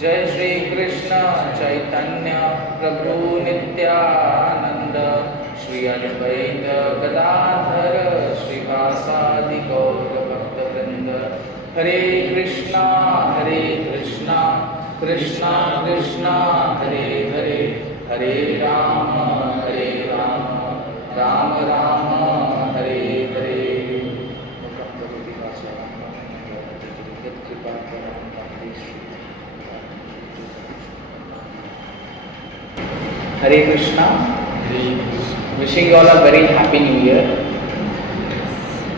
जय श्री कृष्ण चैतन्य प्रभु नित्यानंद श्री अद्वैत गदाधर श्रीवासादि गौर भक्तवृंद। Hare Krishna Krishna Krishna Hare Hare, Hare Ram Ram Ram Hare Hare. Hare Krishna. Wishing you all a very happy new year.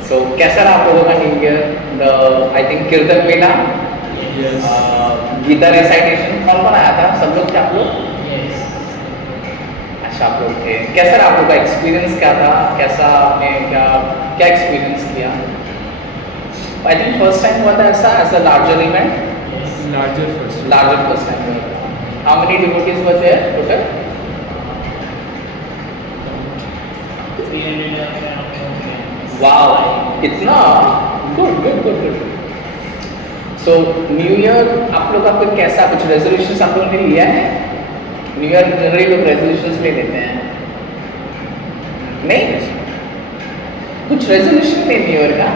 So कैसा रहा आप लोगों का न्यू ईयर? आई थिंक कीर्तन मेला, गीता रिसाइटेशन, कौन कौन आया था? सब लोग थे आप लोग? अच्छा, आप लोग थे। कैसा रहा आप लोग का एक्सपीरियंस? क्या था, कैसा आपने क्या एक्सपीरियंस किया? आई थिंक फर्स्ट टाइम हुआ था ऐसा, as a larger event. Larger first time हुआ था। How many devotees were there total? Wow, इतना गुड। सो न्यू ईयर आप लोग का फिर कैसा, कुछ रेजोल्यूशंस आप लोगों ने लिया है? न्यू ईयर जनरली लोग रेजोल्यूशंस ले लेते हैं, नहीं? कुछ रेजोल्यूशन नहीं न्यू ईयर का,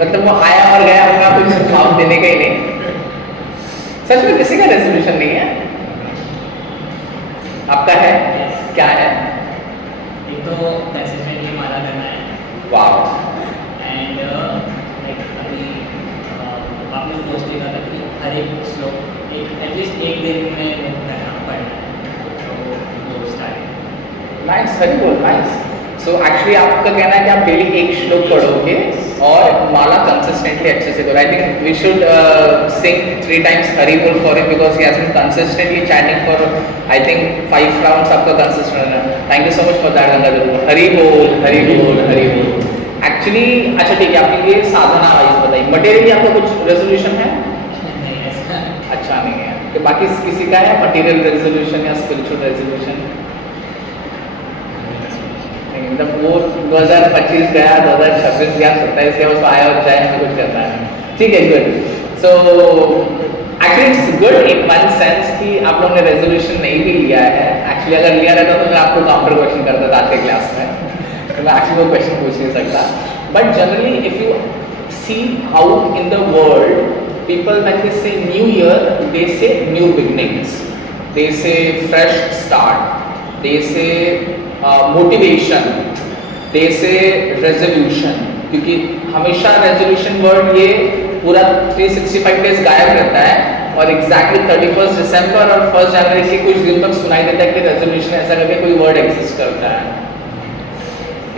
मतलब वो आया और गया होगा, कुछ सुझाव देने का ही नहीं। सच में किसी का रेजोल्यूशन नहीं है? आपका है? क्या है? एक तो पैसे में ये माला करना है। वाओ। एंड लाइक अभी आपने पोस्ट देखा था कि हर एक श्लोक एटलीस्ट एक दिन में वो करना पड़ना है, तो वो start. Nice, very good, nice. So actually आपका कहना है कि आप डेली एक श्लोक पढ़ोगे और माला कंसिस्टेंटली अच्छे से करो। I think we should sing 3 times Hari बोल for him, because he has been consistently chanting for I think 5 rounds आपका कंसिस्टेंट है। Thank you so much for that Gangadhar. Hari बोल हरि बोल हरि बोल। एक्चुअली अच्छा ठीक है, आपकी ये साधना वाइज बताइए, मटेरियली आपका कुछ रेजोल्यूशन है? अच्छा नहीं है, तो बाकी किसी का है मटेरियल रेजोल्यूशन या स्पिरिचुअल रेजोल्यूशन? मतलब वो 2025 गया, 2026 गया, 27 गया, उसको आया और जाए में कुछ करना है। ठीक है, good. So actually it's good in one sense कि आप लोगों ने रेजोल्यूशन नहीं भी लिया है। एक्चुअली अगर लिया रहता तो मैं आपको काउंटर क्वेश्चन करता था आज के क्लास में, तो मैं एक्चुअली वो क्वेश्चन पूछ नहीं सकता। But generally if you see how in the world people when they say new year, they say new beginnings, they say fresh start, they say motivation, they say resolution। क्योंकि हमेशा resolution word ये पूरा 365 days गायब रहता है और exactly 31st December और 1st January के कुछ दिन तक सुनाई देता है कि resolution ऐसा करके कोई word exist करता है।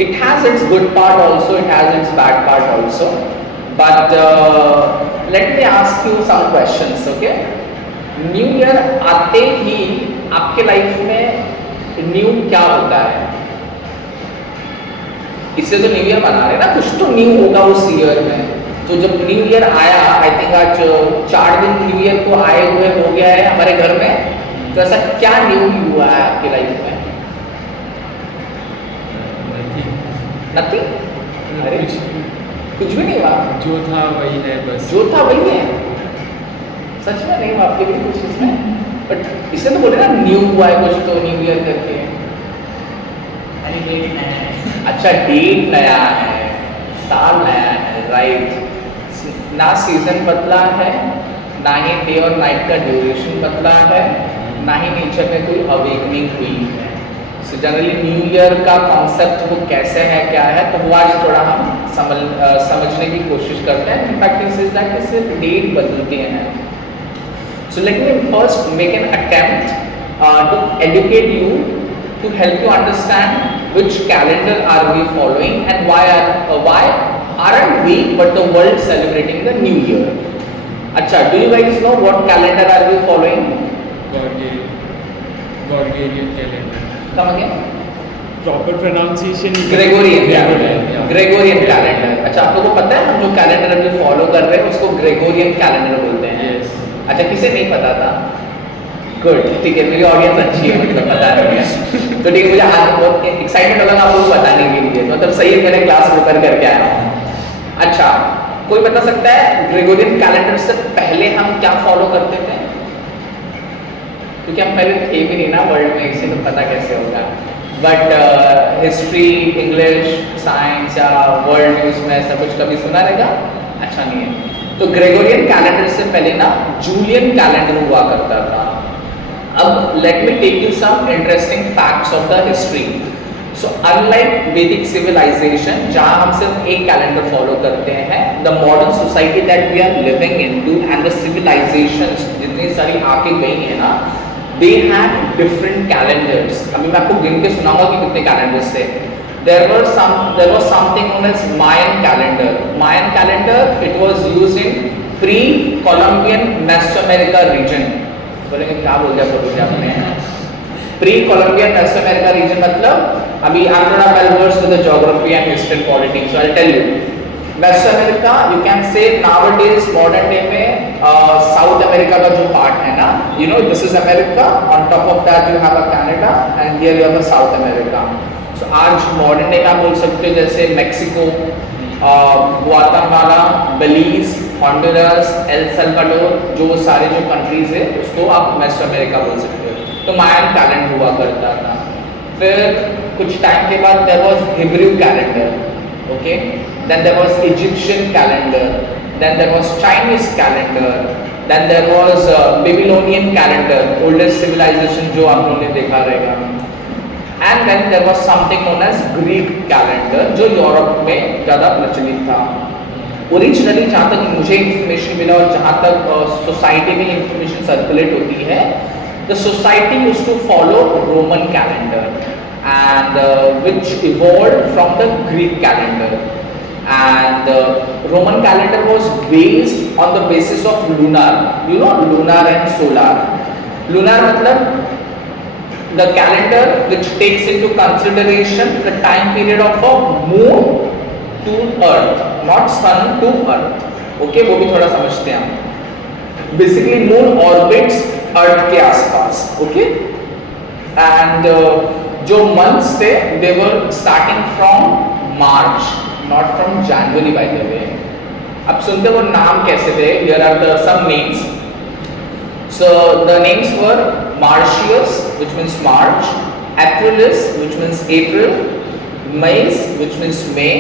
It has its good part also, it has its bad part also, but let me ask you some questions, okay? New year आते ही आपके लाइफ में न्यू क्या होता है? इससे तो न्यू ईयर मना रहे हैं ना, कुछ तो न्यू होगा उस ईयर में। तो जब न्यू ईयर आया, आई थिंक आज 4 दिन न्यू ईयर को आए हुए हो गया है हमारे घर में, तो ऐसा क्या न्यू हुआ है आपकी लाइफ में? नथिंग? अरे कुछ भी नहीं हुआ? जो था वही है बस। जो था वही है? सच में नहीं हुआ आपके भी कुछ इसमें? बट इससे तो बोले ना न्यू हुआ है कुछ तो न्यू ईयर करके। अरे डेट नया है। अच्छा, डेट नया है, साल नया है, राइट। ना सीजन बदला है, ना ही डे और नाइट का ड्यूरेशन बदला है, ना ही नेचर में कोई अवेकनिंग हुई है। सो जनरली न्यू ईयर का कॉन्सेप्ट वो कैसे है, क्या है, तो वो आज थोड़ा हम समझने की कोशिश करते हैं। इनफैक्ट दिस इज दैट सिर्फ डेट बदलते हैं। So let me first make an attempt to educate you, to help you understand which calendar are we following and why aren't we but the world celebrating the new year? अच्छा, do you guys know what calendar are we following? Gregorian calendar. Come again? Proper pronunciation Gregorian calendar. Gregorian calendar। अच्छा, आप लोगों को पता है हम जो calendar अभी फॉलो कर रहे हैं उसको ग्रेगोरियन कैलेंडर बोलते हैं? Yes. अच्छा, किसे नहीं पता था? गुड, ठीक है, मेरी ऑडियंस अच्छी है, मतलब पता नहीं है। तो ठीक है, मुझे आज बहुत एक्साइटमेंट होगा आप लोगों को बताने के लिए, तो मतलब सही है, मैंने क्लास प्रिपेयर करके आया हूँ। अच्छा, कोई बता सकता है ग्रेगोरियन कैलेंडर से पहले हम क्या फॉलो करते थे? क्योंकि हम पहले थे भी नहीं ना वर्ल्ड में, इसे तो पता कैसे होगा। बट हिस्ट्री, इंग्लिश, साइंस या वर्ल्ड न्यूज़ में ऐसा कुछ कभी सुना रहेगा? अच्छा नहीं है। तो ग्रेगोरियन कैलेंडर से पहले ना जूलियन कैलेंडर हुआ करता था। अब let me take you some interesting facts of the history. So unlike Vedic civilization जहां हम सिर्फ एक कैलेंडर फॉलो करते हैं, the modern society that we are living into and the civilizations जितनी सारी आके गई है ना, they had different calendars. अभी मैं आपको गिन के सुनाऊंगा कि कितने कैलेंडर्स थे। There was something known as Mayan calendar. Mayan calendar, it was used in pre-Columbian Mesoamerica region. बोलेंगे क्या बोल दिया प्रभुजी आपने? Pre-Columbian Mesoamerica region मतलब अभी I'm not well versed with the geography and history and politics, so I'll tell you. Mesoamerica, you can say nowadays modern day में South America का जो part है ना, you know this is America, on top of that you have a Canada and here you have a South America. So आज modern day का बोल सकते हो जैसे मेक्सिको, ग्वाटेमाला, बेलीज, हॉन्डुरस, एल सल्वाडोर, जो सारे जो कंट्रीज है उसको आप मेसोअमेरिका बोल सकते हो। तो मायन कैलेंडर हुआ करता था। फिर कुछ टाइम के बाद there was Hebrew calendar, okay, then there was Egyptian calendar, then there was Chinese calendar, then there was Babylonian calendar, oldest civilization जो आप लोगों ने देखा रहेगा, and then there was something known as Greek calendar जो Europe में ज़्यादा प्रचलित था। ओरिजिनली जहाँ तक मुझे इंफॉर्मेशन मिला और जहाँ तक सोसाइटी में इंफॉर्मेशन सर्कुलेट होती है, the society used to follow Roman calendar and which evolved from the Greek calendar. And Roman calendar was based on the basis of lunar, you know, lunar and solar. Lunar मतलब the calendar which takes into consideration the time period of a moon to earth, not sun to earth. Okay, वो भी थोड़ा समझते हैं हम। Basically moon orbits earth के आसपास, okay, and जो months थे they were starting from March, not from January by the way. अब सुनते वो नाम कैसे थे? Here are the some names. So the names were Martius, which means March, Aprilis, which means April, Mais, which means May,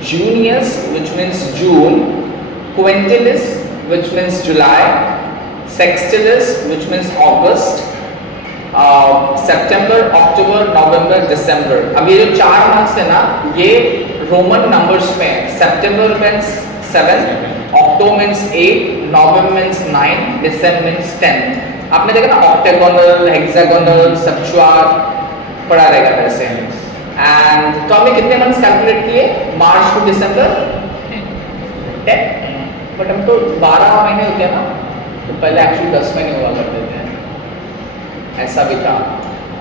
Junius, which means June, Quintilis, which means July, Sextilis, which means August, September, October, November, December. अब ये जो 4 months है ना, ये Roman numbers में सितंबर means 7, अक्टूबर means 8, नवंबर means 9, दिसंबर means 10। आपने देखा ना ऑक्टेगोनल, हेक्सागोनल, सेप्चुआर पढ़ा रहेगा वैसे। एंड तो हमने कितने मंथ्स कैलकुलेट किए? मार्च टू दिसंबर 10, बट हम तो 12 महीने होते हैं ना, तो पहले एक्चुअली 10 महीने हुआ करते थे, ऐसा भी था।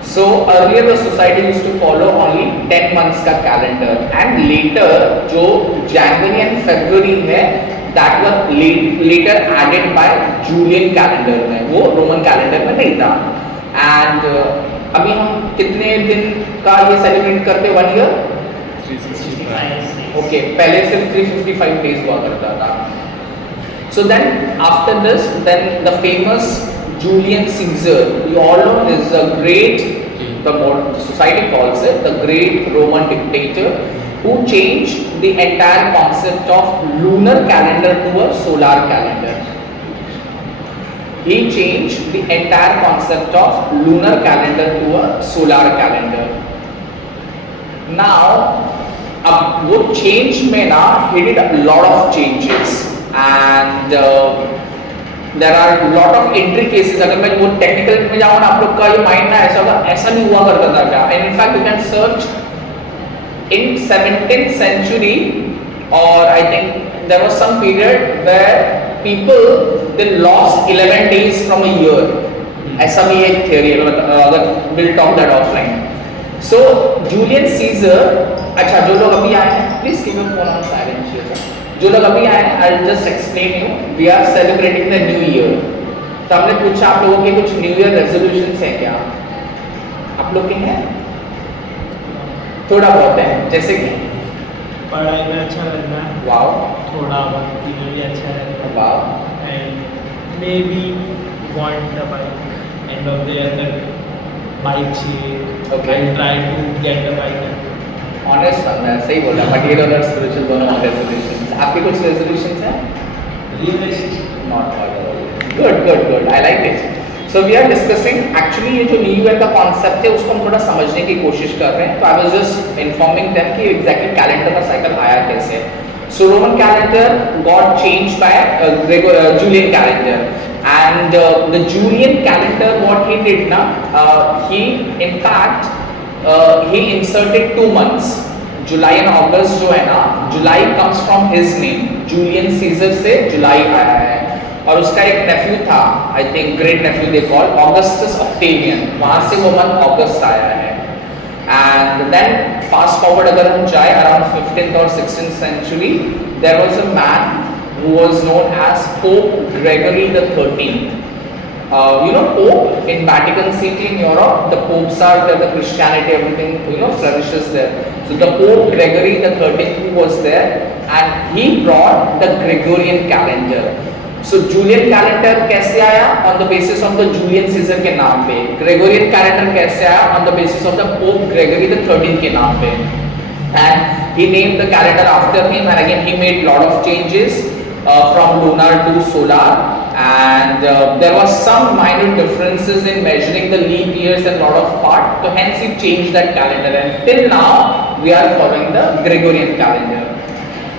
So earlier the society used to follow only 10 months का calendar and later जो January and February है that were later added by Julian calendar में, वो Roman calendar में नहीं था। and अभी हम कितने दिन का ये सेलिब्रेट करते? 1 year 365। okay, पहले सिर्फ 355 days हुआ करता था। So then after this then the famous Julian Caesar, you all know, is a great, the society calls it the great Roman dictator who changed the entire concept of lunar calendar to a solar calendar. He changed the entire concept of lunar calendar to a solar calendar. Now, अब वो change में ना he did a lot of changes and there are lot of entry cases. अगर मैं वो technical में जाऊँ ना, आप लोग का ये माइंड ना ऐसा होगा, ऐसा नहीं हुआ करता था क्या? And in fact you can search in 17th century, or I think there was some period where people they lost 11 days from a year. ऐसा भी एक theory है, अगर we'll talk that offline. So Julius Caesar, अच्छा जो लोग अभी आए हैं, please keep your phone on silent. जो लोग अभी आए हैं, I'll just explain you. We are celebrating the New Year. तो हमने पूछा आप लोगों के कुछ New Year resolutions हैं क्या? आप लोग के हैं? थोड़ा बहुत है, जैसे कि पढ़ाई में अच्छा करना, वाओ, थोड़ा भक्ति में भी अच्छा रहना, wow, and maybe want the bike, end of the year तक बाइक चाहिए. Okay. I try to get a bike. Honest मैं सही बोला, मटेरियल और स्पिरिचुअल दोनों रेजोल्यूशंस. आपके कुछ रेजोल्यूशंस हैं? Realistic. Not good. I like it. So we are discussing actually ये जो न्यू ईयर का कॉन्सेप्ट है उसको हम थोड़ा समझने की कोशिश कर रहे हैं. तो I was just informing them कि एग्जैक्टली कैलेंडर का साइकिल आया कैसे. So Roman calendar got changed by Julian calendar, and the Julian calendar what he did na, he in fact he inserted 2 months. July and August जो है ना, July comes from his name, Julian Caesar से जुलाई आया है. और उसका एक नेफ्यू था, I think great nephew they call, Augustus Octavian, वहां से वो मंथ अगस्त आया है. एंड देन फास्ट फॉरवर्ड अगर हम जाए अराउंड 15th और 16th century, there was a man who was known as Pope Gregory the 13th. You know, Pope in Vatican City in Europe, the popes are there, the Christianity, everything, you know, flourishes there. So the Pope Gregory the 13th was there, and he brought the Gregorian calendar. So Julian calendar कैसे आया? On the basis of the Julian Caesar के नाम पे. Gregorian calendar कैसे आया? On the basis of the Pope Gregory the 13th के नाम पे. And he named the calendar after him, and again he made lot of changes from lunar to solar. And there was some minor differences in measuring the leap years and lot of part, so hence he changed that calendar, and till now we are following the Gregorian calendar.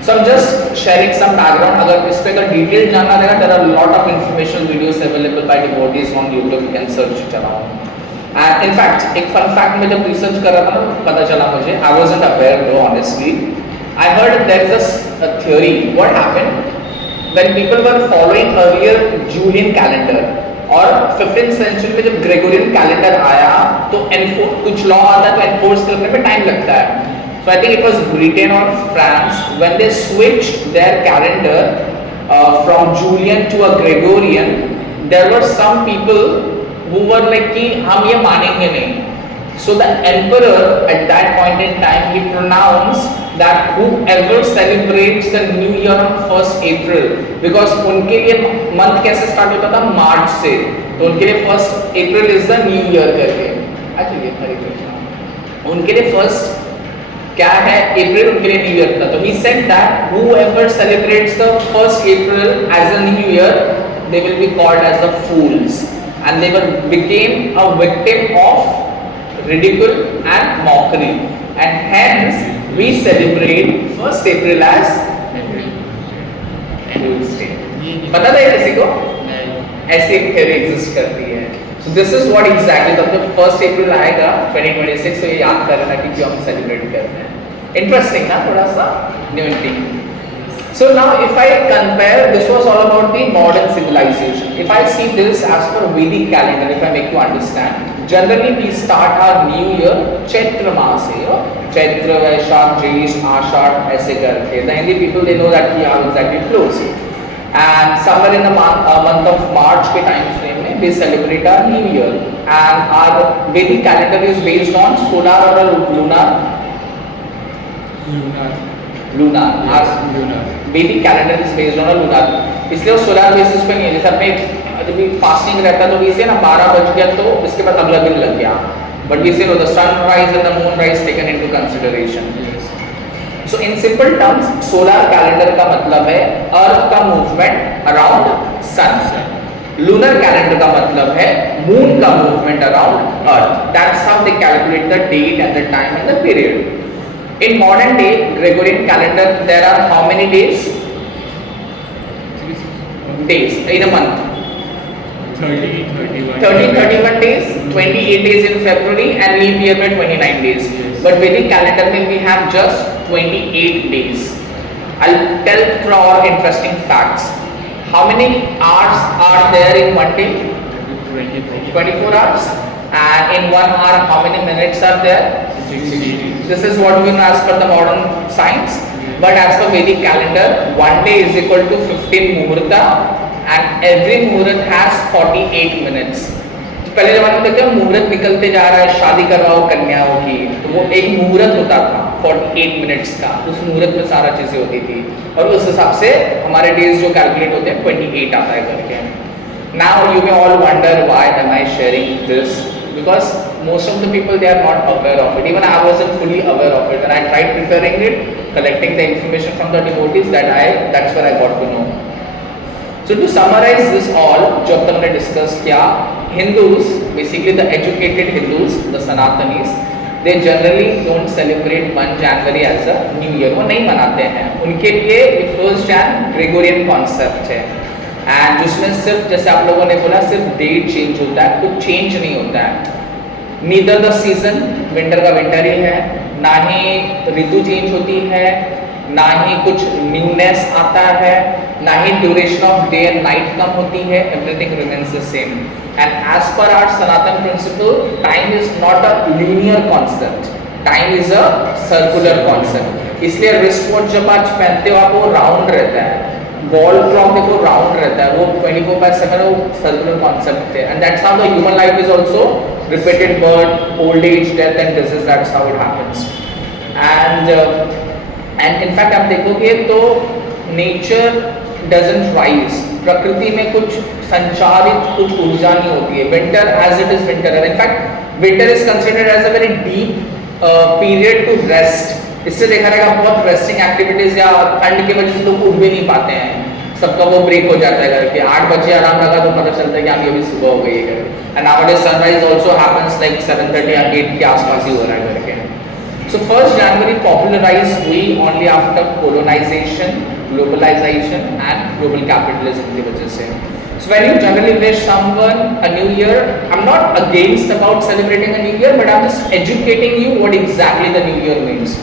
So I'm just sharing some background. अगर इस पे अगर detail जानना रहेगा, there are a lot of informational videos available by devotees on YouTube, you can search it around. And in fact, एक fun fact मैं जब research कर रहा था ना, पता चला मुझे, I wasn't aware though honestly. I heard there is a theory. What happened? When people were following earlier Julian calendar और 15th century में जब Gregorian calendar आया तो कुछ लॉ आता है तो enforce करने में टाइम लगता है. So I think it was Britain or France when they switched their calendar from Julian to a Gregorian. There were some people who were like कि हम ये मानेंगे नहीं. So the emperor at that point in time he pronounced that whoever celebrates the new year on 1st April, because उनके लिए month कैसे start होता था? मार्च से. तो उनके लिए 1st April is the new year करके. अच्छा ये हरे कृष्णा. उनके लिए फर्स्ट क्या है? अप्रैल उनके लिए न्यू ईयर था. तो he said that whoever celebrates the 1st April as a new year, they will be called as the fools, and they became a victim of ridicule and mockery, and hence we celebrate 1st April as Fool's Day. पता था किसी को? ऐसी एक theory exist करती है. So this is what exactly जब 1st April आएगा 2026, तो ये याद करना कि क्यों हम सेलिब्रेट करते हैं. Interesting ना, थोड़ा सा new thing. So now if I compare, this was all about the modern civilization. If I see this as per Vedic calendar, if I make you understand, generally we start our new year Chaitra मास से, Chaitra, Vaishak, Jaish, Ashad ऐसे करके. The Hindi people they know that how exactly it flows. And somewhere in the month of March के time frame में we celebrate our new year. And our Vedic calendar is based on solar or lunar. Lunar. Lunar. Vedic calendar is based on a lunar. इसलिए वो solar basis पे नहीं है. जैसे अपने जब भी फास्टिंग रहता है तो भी से ना 12 बज गया तो इसके बाद अगला दिन लग गया. But we say no, the sunrise and the moonrise taken into consideration. So in simple terms, solar calendar का मतलब है अर्थ का movement around sun. lunar calendar का मतलब है मून का movement around earth. That's how they calculate the date and the time and the period. In modern day Gregorian calendar, there are how many days? Days in a month. 31 days, 28 days in February, and leap year में 29 days. Yes. But Vedic calendar में we have just 28 days. I'll tell for interesting facts. How many hours are there in one day? 24 hours. And in 1 hour, how many minutes are there? 60. This is what we know as per the modern science. But as per Vedic calendar, 1 day is equal to 15 muhurta, and every muhurt has 48 minutes. तो पहले जमाने में देखते हैं मुहूर्त निकलते जा रहा है, शादी करवाओ कन्याओं की, तो वो एक मुहूर्त होता था 48 मिनट्स का. उस मुहूर्त में सारा चीजें होती थी और उस हिसाब से हमारे डेज जो कैलकुलेट होते हैं 28 आता है करके. Now you may all wonder why am I sharing this, because most of the people, they are not aware of it. Even I wasn't fully aware of it, and I tried preparing it, collecting the information from the devotees, that's where I got to know. So to summarize this all, जो अब तक हमने discuss किया, Hindus, basically the educated Hindus, the Sanatanis, they generally don't celebrate 1 January as a New Year. वो नहीं मनाते हैं. उनके लिए 1 Jan ग्रेगोरियन कॉन्सेप्ट है, एंड जिसमें सिर्फ, जैसे आप लोगों ने बोला, सिर्फ डेट चेंज होता है, कुछ चेंज नहीं होता है. नीदर द सीजन, विंटर का विंटर ही है, ना ही ऋतु चेंज होती है, ना ही कुछ न्यूनेस आता है, ना ही duration of day and night कम होती है. Everything remains the same. And as per our Sanatan principle, time is not a linear concept, time is a circular concept. इसलिए रिस्ट वॉच जब आज पहनते हो आप, वो राउंड रहता है. वॉल क्लॉक देखो राउंड रहता है, वो 24/7 वो सर्कुलर कॉन्सेप्ट है. And that's how the human life is also repeated birth, old age, death and disease. That's how it happens. And in fact आप देखोगे तो नेचर डजंट राइज, प्रकृति में कुछ संचारित कुछ ऊर्जा नहीं होती है. Winter as it is winter. In fact winter is considered as a very deep period to rest. इससे देखा रहेगा बहुत रेस्टिंग एक्टिविटीज, या ठंड की वजह से लोग उठ भी नहीं पाते हैं, सबका वो ब्रेक हो जाता है घर के. 8 बजे आराम लगा तो पता चलता है कि अभी सुबह हो गई है घर. And nowadays sunrise also happens like 7:30 या 8 के आसपास ही हो रहा है घर के. So 1 January popularized हुई only after colonization, globalization and global capitalism की वजह से. So when you generally wish someone a new year, I'm not against about celebrating a new year, but I'm just educating you what exactly the new year means.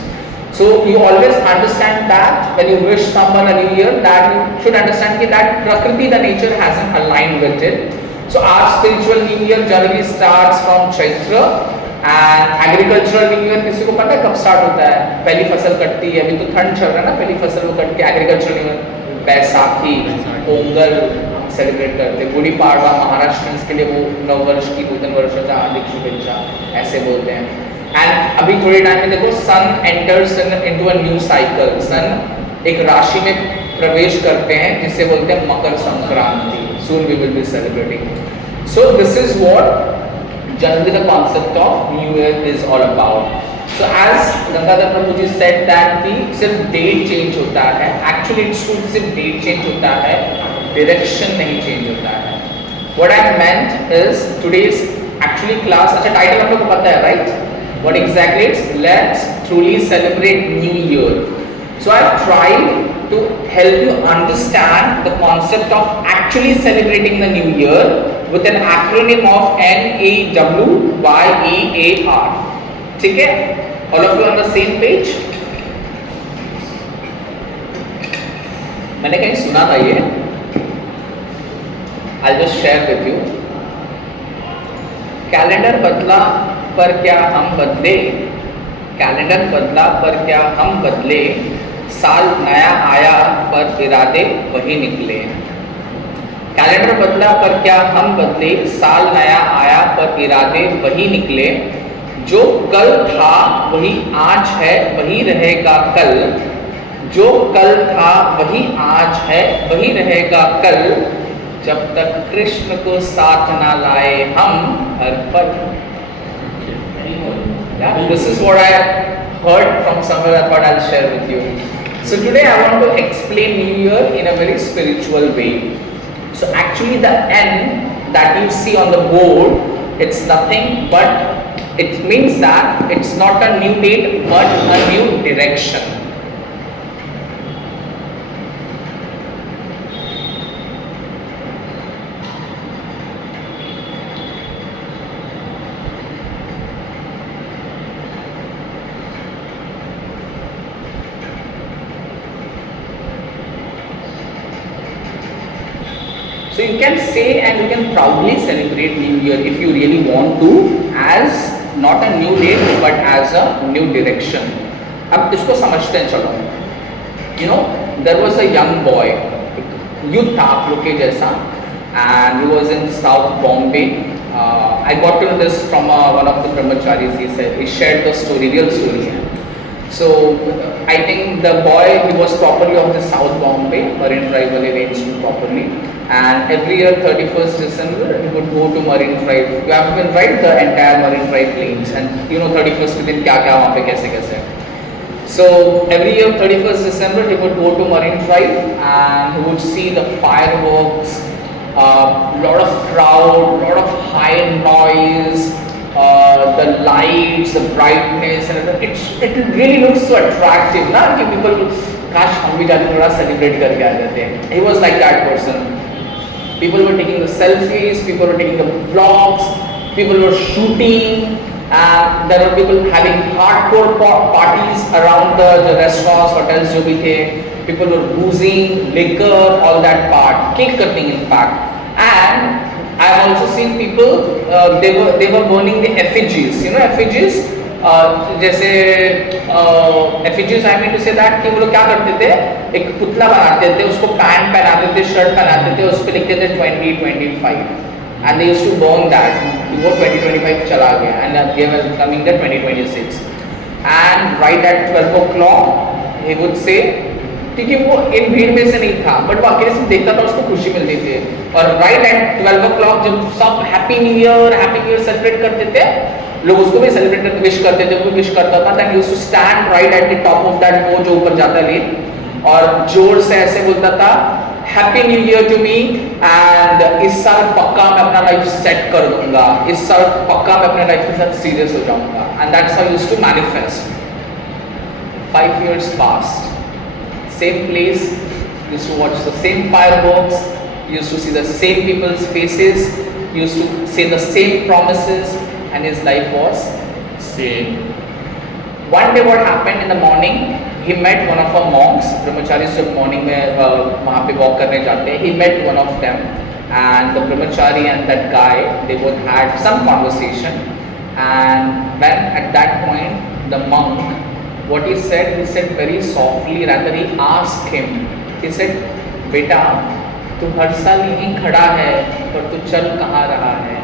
So you always understand that when you wish someone a new year, that you should understand that Prakriti, the nature, hasn't aligned with it. So our spiritual new year generally starts from Chaitra. And agricultural new year किसी को पता है कब start होता है? पहली फसल कटती है, अभी तो ठंड चल रहा है ना, पहली फसल वो कट के agricultural new year. Baisakhi, Pongal celebrate करते हैं. गुड़ी पाड़वा महाराष्ट्रियंस के लिए वो नववर्ष की नूतन वर्षाचा हार्दिक शुभेच्छा ऐसे बोलते हैं. एंड अभी थोड़े टाइम में देखो, sun enters into a new cycle. Sun एक राशि में प्रवेश करते हैं जिसे बोलते हैं Makar Sankranti. Soon we will be celebrating. So this is what generally the concept of New Year is all about. So as Gangadhar Prabhuji said that the सिर्फ date change होता है, actually it's true, सिर्फ date change होता है, direction नहीं change होता है. What I meant is today's actually class, अच्छा title आप लोग को पता है right? What exactly it's Let's Truly Celebrate New Year. So I've tried to help you understand the concept of actually celebrating the new year with an acronym of N.E.W, Y.E.A.R. ठीक है? All of you on the same page? मैंने कहीं सुना था ये. I'll just share with you. Calendar बदला पर क्या हम बदले, कैलेंडर बदला पर क्या हम बदले, साल नया आया पर इरादे वही निकले. कैलेंडर बदला पर क्या हम बदले, साल नया आया पर इरादे वही निकले. जो कल था वही आज है, वही रहेगा कल. जो कल था वही आज है, वही रहेगा कल. जब तक कृष्ण को साथ ना लाए हम हर पल. This is what I heard from somewhere. I thought I'll share with you. So today I want to explain New Year in a very spiritual way. So actually the N that you see on the board, it's nothing but it means that it's not a new date but a new direction. So you can say and you can proudly celebrate New Year if you really want to, as not a new date but as a new direction. अब इसको समझते हैं चलो. You know, there was a young boy, youth था आप लोग के जैसा, and he was in South Bombay. I got to know this from one of the brahmacharis. He said, he shared the story, real story है. So I think the boy, he was properly of the South Bombay, Marine Drive wale range properly, and every year 31st December he would go to Marine Drive. You have been right the entire Marine Drive lanes, and you know 31st के दिन क्या क्या वहाँ पे कैसे कैसे. So every year 31st December he would go to Marine Drive and he would see the fireworks, lot of crowd, lot of high noise, the lights, the brightness, and it really looks so attractive ना कि people काश हम भी जाके थोड़ा celebrate करके आ जाते हैं. He was like that person. People were taking the selfies, people were taking the vlogs, people were shooting, and there were people having hardcore parties around the restaurants, hotels जो भी थे. People were boozing, liquor, all that part, cake cutting in fact. And I have also seen people, they were burning the effigies, you know effigies, जैसे effigies I mean to say that कि वो लोग क्या करते थे, एक पुतला बनाते थे, उसको पैंट पहनाते थे, शर्ट पहनाते थे, उस पे लिखते थे 2025, and they used to burn that कि वो 2025 चला गया, and they were coming to 2026, and right at 12 o'clock he would say, क्योंकि वो इन भीड़ में से नहीं था, बट वो अकेले से देखता था, उसको खुशी मिलती थी. और राइट एट 12 o'clock जब सब हैप्पी न्यू ईयर सेलिब्रेट करते थे, लोग उसको भी सेलिब्रेट करके विश करते थे, वो विश करता था. That used to stand right at the top of that वो जो ऊपर जाता है लेन, और जोर से ऐसे बोलता था happy new year to me, and इस साल पक्का मैं अपना लाइफ सेट कर दूंगा, इस साल पक्का मैं अपने लाइफ के साथ सीरियस हो जाऊंगा. And that's how used to manifest. 5 years passed. Same place, used to watch the same fireworks, used to see the same people's faces, used to say the same promises, and his life was same. One day what happened in the morning, he met one of our monks, brahmacharis जब morning में वहाँ पे walk करने जाते हैं, he met one of them, and the brahmachari and that guy, they both had some conversation, and when at that point the monk, what he said very softly, rather he asked him, he said, बेटा तू हर साल यहीं खड़ा है पर तू चल कहाँ रहा है,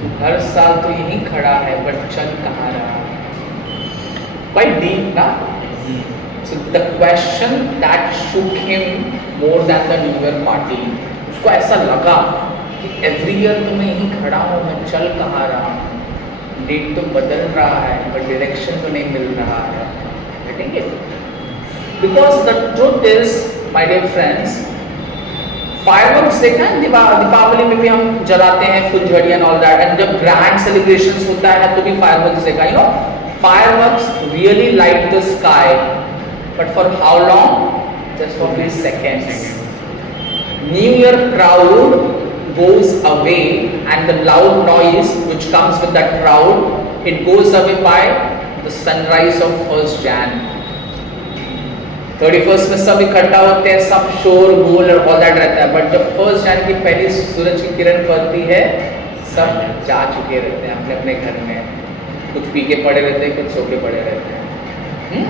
तू हर साल तो यहीं खड़ा है पर चल कहाँ रहा है. Quite deep ना. So the question that shook him more than the New Year party, उसको ऐसा लगा कि every year तो मैं यहीं खड़ा हूँ, मैं चल कहाँ रहा हूँ, डेट तो बदल रहा है पर डायरेक्शन तो नहीं मिल रहा है. Getting it? Because the truth is, my dear friends, fireworks देखा है, दीपावली में भी हम जलाते हैं फुलझड़ी and all that, and जब grand celebrations होता है तो भी fireworks देखा, you know, fireworks really light the sky, but for how long? Just for 3 seconds. New Year crowd goes away, and the loud noise which comes with that crowd, it goes away by the sunrise of 1st Jan. 31st में सब इकट्ठा होते हैं, सब शोर गोल और all that रहता है, बट जब 1st Jan की पहली सूरज की किरण पड़ती है, सब जा चुके रहते हैं अपने अपने घर में, कुछ पी के पड़े रहते हैं, कुछ सो के पड़े रहते हैं.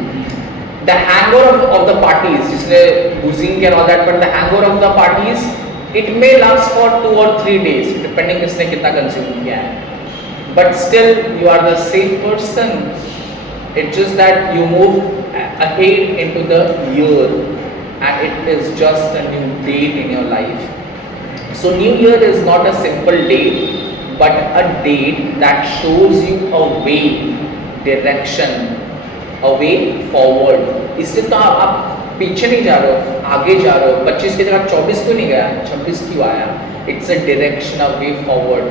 The hangover of the parties, जिसने boozing and all that, but the hangover of the parties, it may last for 2 or 3 days, depending किसने कितना consume किया है. But still, you are the same person. It's just that you move ahead into the year, and it is just a new date in your life. So New Year is not a simple date, but a date that shows you a way, direction, a way forward. इससे तो आप पीछे नहीं जा रहे हो, आगे जा रहे हो. 25 की जगह 24 क्यों नहीं गया, 26 क्यों आया? It's a direction, a way forward.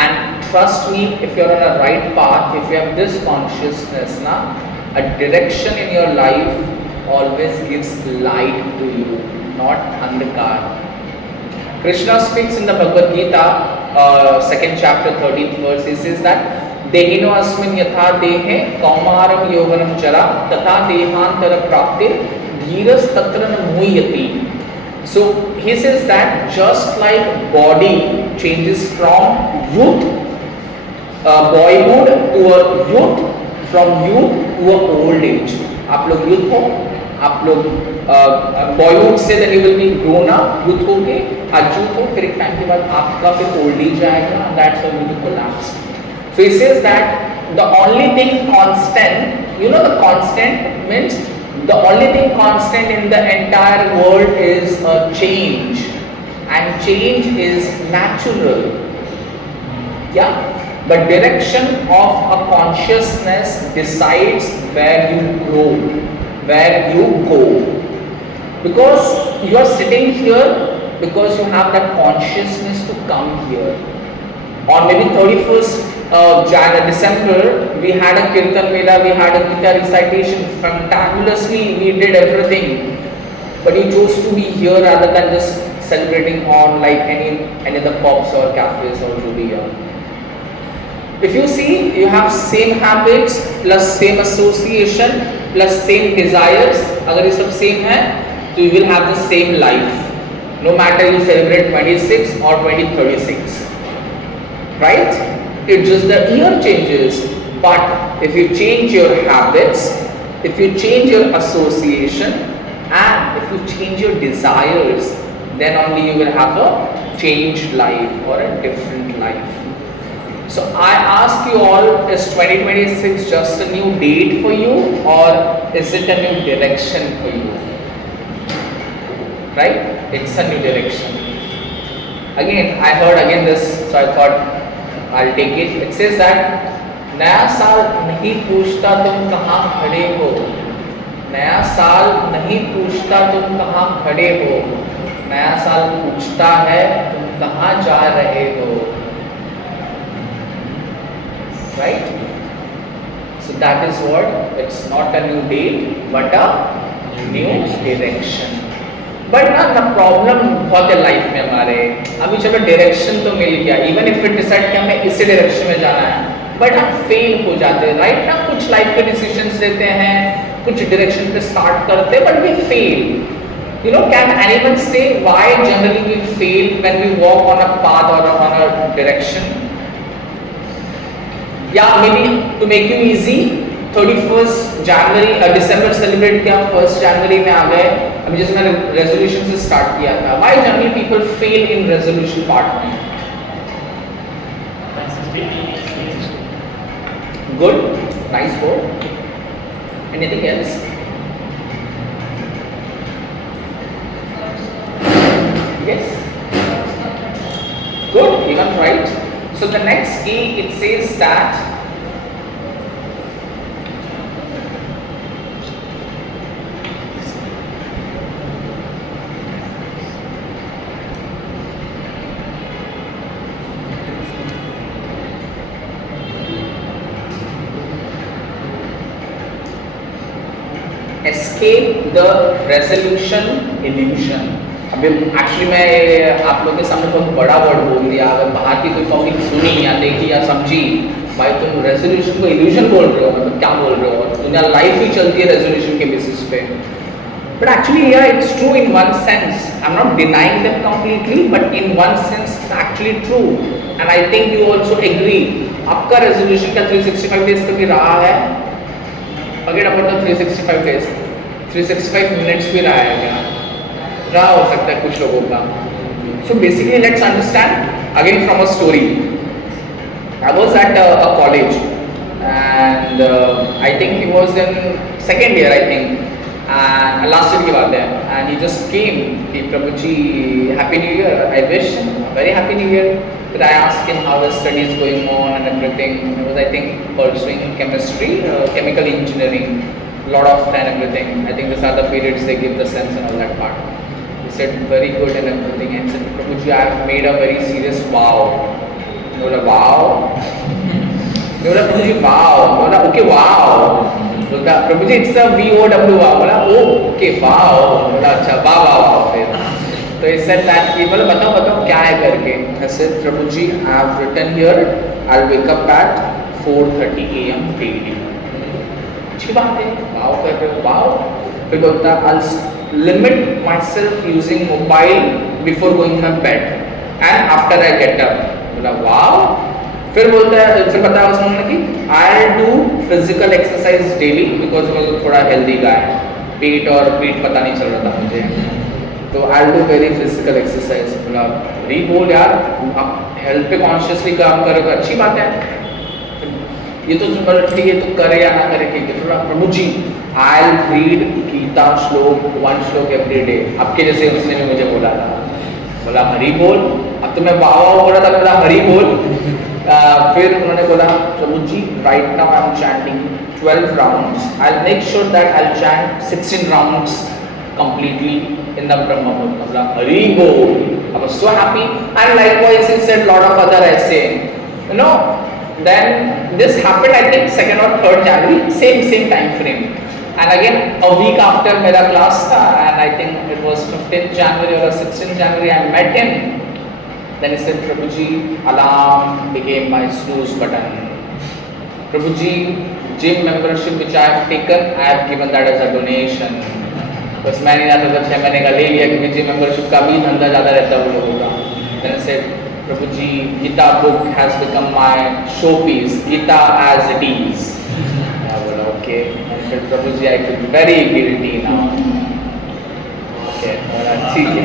And trust me, if you're on a right path, if you have this consciousness, na, a direction in your life always gives light to you, not andhakar. Krishna speaks in the Bhagavad Gita, 2nd chapter, 13th verse. He says that देहिनो अस्मिन् यथा देहे कौमारं यौवनं चरा तथा देहांतर प्राप्ते धीरस् तत्र न मुह्यति. So he says that just like body changes from youth, boyhood to a youth, from youth to a old age. आप लोग youth हो, आप लोग boyhood से then you will be grown up, youth हो के आज youth हो, फिर एक टाइम के बाद आपका फिर old age आएगा, and that's how you will collapse. So he says that the only thing constant, you know, the constant means the only thing constant in the entire world is a change, and change is natural. Yeah, but direction of a consciousness decides where you grow, where you go, because you are sitting here because you have that consciousness to come here. On maybe 31st December, we had a Kirtan Mela, we had a Gita recitation, fantabulously, we did everything. But you chose to be here rather than just celebrating on like any of the pubs or cafes or जो भी है. If you see, you have same habits plus same association plus same desires. अगर ये सब same है, तो you will have the same life. No matter you celebrate 26 or 2036. Right? It's just the year changes, but if you change your habits, if you change your association, and if you change your desires, then only you will have a changed life or a different life. So I ask you all, is 2026 just a new date for you, or is it a new direction for you? Right? It's a new direction. Again, I heard again this, so I thought I'll take it. It says that नया साल नहीं पूछता तुम कहाँ खड़े हो, नया साल नहीं पूछता तुम कहाँ खड़े हो, नया साल पूछता है तुम कहाँ जा रहे हो. Right? So that is what, it's not a new date but a new direction. But ना प्रॉब्लम बहुत है लाइफ में हमारे. अभी चलो डायरेक्शन तो मिल गया, इवन इफ इट डिसाइड कि हमें इसी डायरेक्शन में जाना है, बट हम फेल हो जाते हैं. राइट ना, कुछ लाइफ के डिसीजंस लेते हैं, कुछ डायरेक्शन पे स्टार्ट करते हैं, but we fail. You know, can anyone say why generally we fail when we walk on a path or on a direction? या maybe to make you easy, 31st जनवरी दिसंबर celebrate किया, 1st जनवरी में आ गए. अभी जैसे मैंने resolution से स्टार्ट किया था, why generally people fail in resolution part में? Good, nice word. Anything else? Yes, good, even right. So the next A, it says that escape the resolution illusion. अभी एक्चुअली मैं आप लोगों के सामने बहुत बड़ा वर्ड बोल दिया. अगर बाहर की कोई पब्लिक सुनी या देखी या समझी, भाई तुम रेजोल्यूशन को इल्यूशन बोल रहे हो, मतलब क्या बोल रहे हो, दुनिया लाइफ ही चलती है रेजोल्यूशन के बेसिस पे. But actually yeah, it's true in one sense. I'm not denying them completely, but in one sense it's actually true. And I think you also agree. आपका रेजोल्यूशन का 365 डेज कभी रहा है? अगर अपन तो 365 डेज, 365 मिनट्स भी रहा है क्या? रहा हो सकता है कुछ लोगों का. So basically let's understand again from a story. I was at a college and I think he was in second year I think, and last year की बात है, and he just came कि Prabhuji happy new year. I wish him a very happy new year. But I asked him how his studies going on and everything. He was I think pursuing chemistry, chemical engineering, lot of and everything. I think these are the periods they give the sense and all that part. He said very good and everything, and said Prabhuji I have made a very serious vow. बोला wow. बोला Prabhuji wow. बोला okay wow. बोला Prabhuji it's a V-O-W wow. बोला okay wow. बोला अच्छा wow wow फिर. तो he said that कि बोला बताओ क्या है करके. I said Prabhuji I have written here I'll wake up at 4:30 AM daily. अच्छी बात है, wow कर रहे हो wow. फिर बोलता I'll limit myself using mobile before going to bed and after I get up. बोला wow. फिर बोलता है, फिर बताया उसने कि I'll do physical exercise daily because मुझे थोड़ा healthy का है, पेट और पीठ पता नहीं चल रहा था मुझे, तो I'll do very physical exercise. बोला वही बोल यार, आप हेल्थ पे कॉन्शियसली काम करोगे अच्छी बात है. ये तो ठीक है, तो करे या ना करे ठीक है, थोड़ा प्रभु जी आई रीड गीता श्लोक 1 श्लोक एवरी डे, आपके जैसे उसने भी मुझे बोला था, बोला हरि बोल, अब तो मैं वाह वाह बोल रहा था, बोला हरि बोल। फिर उन्होंने बोला Prabhu ji right now I am chanting 12 rounds, I will make sure that I will chant 16 rounds completely in the Brahma Murti. Hare Krishna. I was so happy, and likewise he said lot of other essay. You know, then this happened I think 2nd or 3rd January, same time frame. And again a week after मेरा class था, and I think it was 15th January or 16th January I met him. Then he said, Prabhuji, alarm became my snooze button. Prabhuji, gym membership which I have taken, I have given that as a donation. बस मैं नहीं जाता, तो 6 महीने का ले लिया, क्योंकि जिम मेंबरशिप का भी धंधा ज़्यादा रहता है वो लोगों का। Then I said, Prabhu ji, Gita book has become my showpiece, Gita as it is. मैं बोला okay, and फिर प्रभु जी I feel very guilty now. Okay, बोला ठीक है।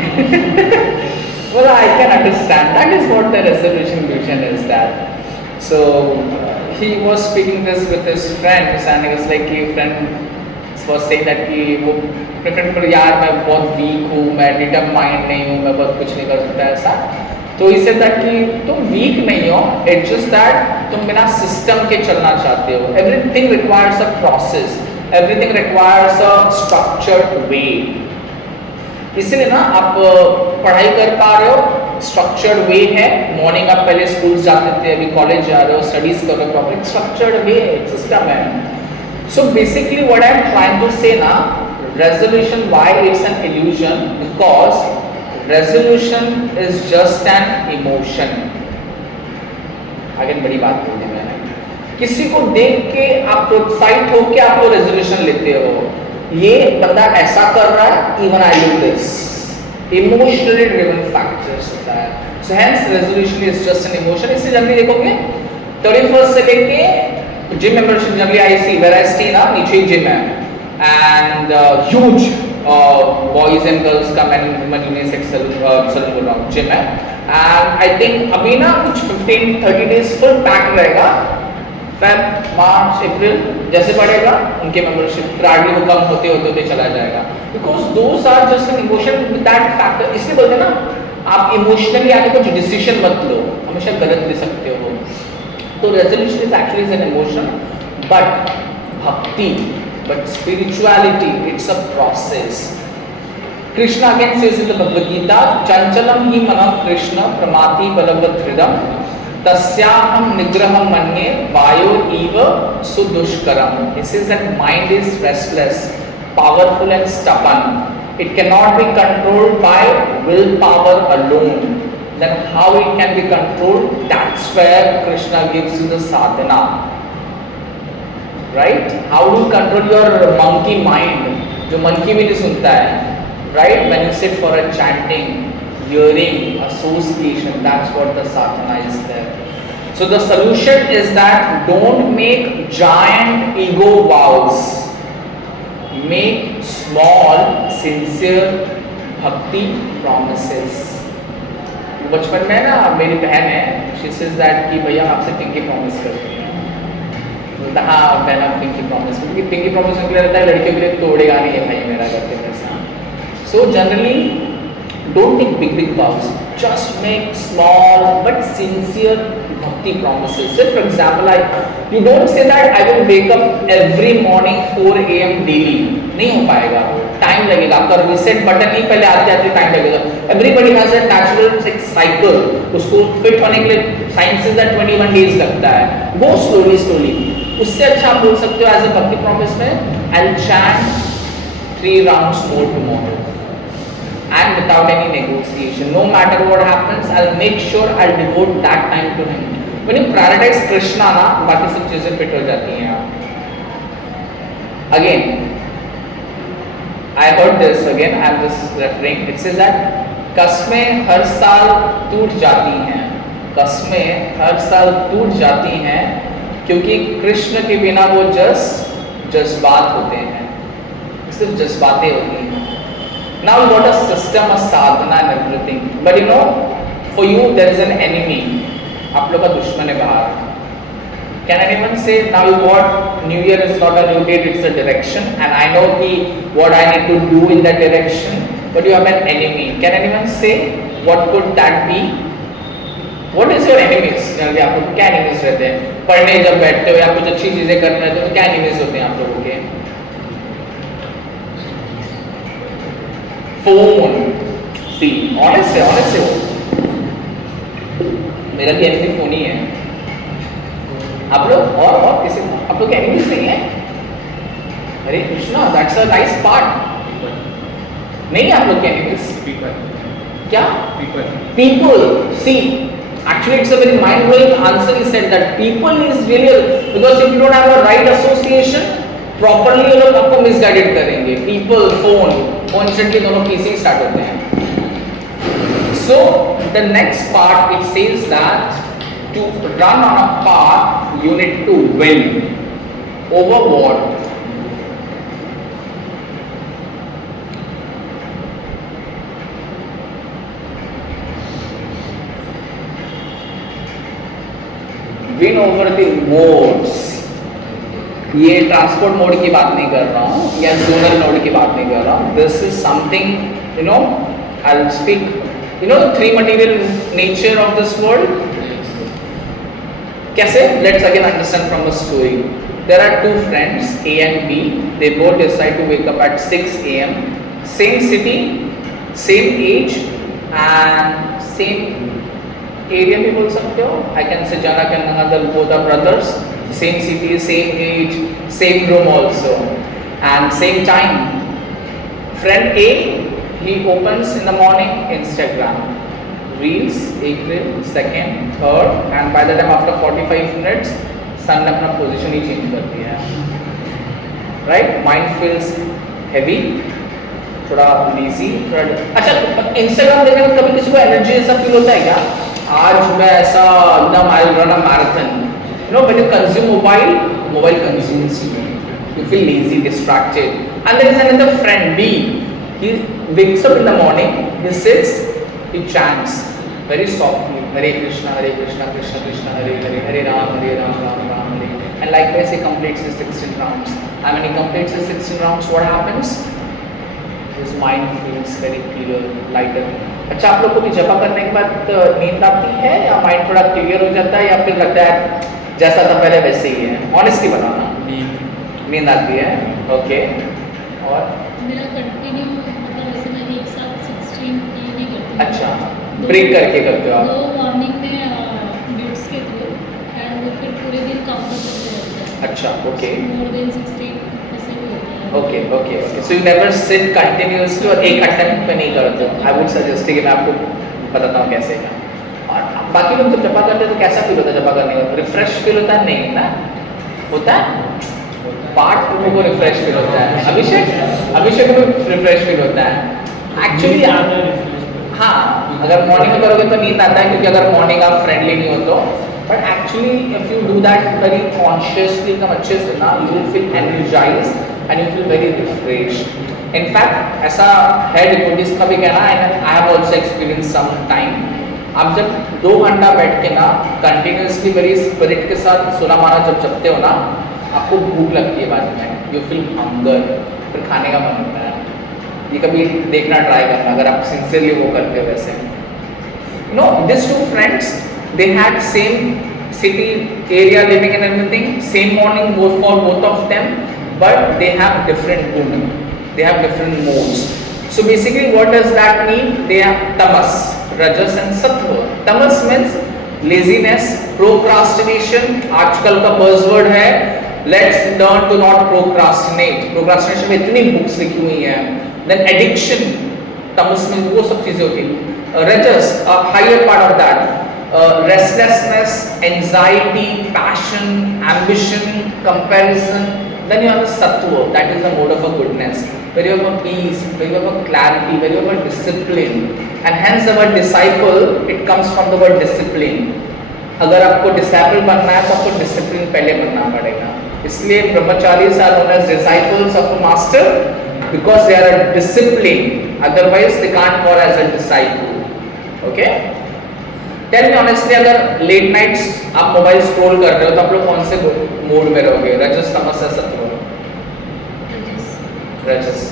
Well, I can understand. That is what the resolution vision is. That so he was speaking this with his friends, and he was like, "Hey, friend." was saying that कि वो preference पर यार मैं बहुत week हूँ, मैं determined नहीं हूँ, मैं बहुत कुछ नहीं कर सकता ऐसा। तो इसे तक कि तुम वीक नहीं हो, इट्स जस्ट दैट तुम बिना सिस्टम के चलना चाहते हो। Everything requires a process, everything requires a structured way. इसलिए ना आप पढ़ाई कर पा रहे हो, स्ट्रक्चर्ड वे है। मॉर्निंग आप पहले स्कूल जाते थे, अभी कॉलेज जा रहे हो, स्टडीज कर रहे हो, प्रॉपर स्ट्रक्चर्ड वे है, सिस्टम है। So basically what I am trying to say now, resolution, why it's an illusion, because resolution is just an emotion. Again बड़ी बात बोल दी मैंने, किसी को देख के आप प्रोत्साहित हो के आप वो रेजोल्यूशन लेते हो, ये बंदा ऐसा कर रहा है, even I do this, emotionally driven factors होता है। So hence resolution is just an emotion। इससे जल्दी देखोगे 31st से लेके gym membership generally I see where I stay ना, नीचे जिम है, and huge boys and girls का मैन यूनिसेक्स सलून बोल रहा हूँ, जिम है। एंड आई थिंक अभी ना कुछ 15-30 डेज फुल पैक रहेगा, फेब मार्च अप्रैल जैसे बढ़ेगा उनके मेंबरशिप ग्रेजुअली वो कम होते होते चला जाएगा, because those are just an emotion with that factor. इसलिए बोलते हैं ना आप इमोशनली आगे कुछ डिसीजन मत लो, हमेशा गलत ले सकते हो। तो resolution is actually an emotion, but bhakti, but spirituality, it's a process. Krishna again says in the Bhagavad Gita, chanchalam hi manam Krishna pramati balavad hridam tasyaham nigraham manye Y.E.A.R sudushkaram. He says that mind is restless, powerful and stubborn. It cannot be controlled by willpower alone. Then how it can be controlled? That's where Krishna gives you the sadhana, right? How do you control your monkey mind, जो monkey भी नहीं सुनता है, right? When you sit for a chanting, hearing, association, that's what the sadhana is there. So the solution is that don't make giant ego vows, make small sincere bhakti promises. बचपन में ना मेरी बहन है, शी सेज दैट कि भैया आपसे pinky promise करती हैं, बोलता हाँ बहन आप पिंकी प्रॉमिस, क्योंकि पिंकी प्रॉमिस के लिए रहता है लड़कियों के लिए तोड़ेगा नहीं है भाई मेरा करते पैसा। So generally don't take big vows, just make small but sincere bhakti promises. Say for example, you don't say that I will wake up every morning 4 AM daily, नहीं हो पाएगा, टाइम लगेगा, आपका रीसेट बटन नहीं पहले आते आते time लगेगा। Everybody has a natural cycle, उसको फिट होने के लिए साइंस इज दैट 21 डेज लगता है, गो स्लोली। उससे अच्छा आप बोल सकते हो एज अ भक्ति प्रॉमिस में, आई will chant 3 rounds more tomorrow and without any negotiation, no matter what happens I'll make sure I'll devote that time to him. When you prioritize Krishna ना, बाकी सब चीजें फिट हो जाती हैं। Again I heard this again, I'm just referring, it says that कस्में हर साल टूट जाती हैं, कस्में हर साल टूट जाती हैं, क्योंकि कृष्ण के बिना वो जज्बात होते हैं, सिर्फ जज्बातें होती हैं। Now you got a system, a sadhana and everything, but you know, for you there is an enemy, आप लोग का दुश्मन है बाहर, Can anyone say now what New Year is not a new date, it's a direction, and I know what I need to do in that direction, but you have an enemy. Can anyone say what could that be? What is your enemies? Generally आप लोग क्या enemies रहते हैं? पढ़ने जब बैठते हो या कुछ अच्छी चीजें करने रहते हो तो क्या enemies होते हैं आप लोगों के? Phone. See, honest है मेरा भी enemy phone ही है. आप लोग और किसी आप लोग के enemies नहीं है? हरे Krishna, that's a nice part. नहीं आप लोग के enemies? क्या? People. See, actually it's a very mind-blowing answer. He said that people is really, because if you don't have a right association, properly ये लोग आपको misguided करेंगे. People, phone instantly दोनों PC start होते हैं. So the next part it says that to run on a path you need to win over what? Win over the modes. ये transport mode की बात नहीं कर रहा हूँ या जोनल नोड की बात नहीं कर रहा हूँ. This is something, you know, I'll speak, you know, the three material nature of this world. कैसे? Let's again understand from the story. There are two friends, A and B. They both decide to wake up at 6 a.m. Same city, same age, and same area भी बोल सकते हो. I can say Janak and Nanadal, both are brothers. Same city, same age, same room also, and same time. Friend A, he opens in the morning Instagram, reels, एक reel, second, third, and by the time after 45 minutes, sun ने अपना position ही change कर दिया है. Right? Mind feels heavy, थोड़ा lazy, थोड़ा. अच्छा, Instagram देखने में कभी किसी को energy ऐसा feel होता है क्या? आज मैं ऐसा एकदम I'll run a marathon. You know, when you consume mobile consumes you. You feel lazy, distracted. And there is another friend B. He wakes up in the morning, he sits, he chants very softly, Hare Krishna, Krishna Krishna, Hare Hare, Hare Ram, Ram Ram Hare. And likewise he completes his 16 rounds. And when he completes his 16 rounds, what happens? His mind feels very clear, lighter. अच्छा, आप लोग को भी जपा करने के बाद नींद आती है या माइंड थोड़ा क्लियर हो जाता है या फिर लगता है जैसा था पहले वैसे ही है? ऑनेस्टली बताना. नींद आती है. ओके. और मेरा कंटिन्यू मतलब वैसे मैं एक साथ 16 ये नहीं करती. अच्छा, ब्रेक करके करते हो आप? दो मॉर्निंग में बिट्स के थ्रू एंड फिर पूरे दिन काउंट करते रहते हैं. अच्छा, ओके. मोर देन 16 ऐसे भी होता है. Okay okay okay. So you never seat continuously और एक अटेम्प्ट पे नहीं करते हो? आई वुड सजेस्ट कि मैं आपको बताता हूँ कैसे का. और बाकी लोग जब जपा करते हैं तो कैसा फील होता है जपा करने का? रिफ्रेश फील होता है? नहीं ना, होता है. पार्ट लोगों को रिफ्रेश फील होता है. अभिषेक को रिफ्रेश फील होता है एक्चुअली. हाँ, अगर मॉर्निंग में करोगे तो नींद आता है क्योंकि अगर मॉर्निंग आप फ्रेंडली नहीं हो तो. But actually if you do that very consciously एकदम अच्छे से ना, you will feel energized and you feel very refreshed. In fact ऐसा है डिकोडिस्ट का भी कहना है, I have also experience some time. आप जब 2 घंटा बैठ के ना कंटिन्यूसली वेरी स्पिरिट के साथ 16 माला जब जपते हो ना, आपको भूख लगती है बाद में. यू फील हंगर, फिर खाने का मन होता है. ये कभी देखना ट्राई करना अगर आप सिंसियरली वो करते हो वैसे. No, this two friends they had same city area living and everything, same morning both for both of them, but they have different guna, they have different modes. So basically what does that mean? They have tamas, rajas and sattva. Tamas means laziness, procrastination. आजकल का buzzword है let's learn to not procrastinate. Procrastination में इतनी books लिखी हुई हैं. Then addiction, tamas में वो सब चीजें होती हैं. Rajas, a higher part of that. Restlessness, anxiety, passion, ambition, comparison. Then you have the sattva, that is the mode of a goodness, where you have a peace, where you have a clarity, where you have a discipline. And hence the word disciple, it comes from the word discipline. अगर आपको disciple बनना है तो आपको discipline पहले बनना पड़ेगा. इसलिए brahmacharis are known as disciples of a master because they are a discipline. Otherwise they can't call as a disciple. Okay? Tell me honestly, अगर लेट नाइट्स आप मोबाइल स्क्रॉल कर रहे हो तो आप लोग कौन से मोड में रहोगे, रजस तमस या sattva? Rajas,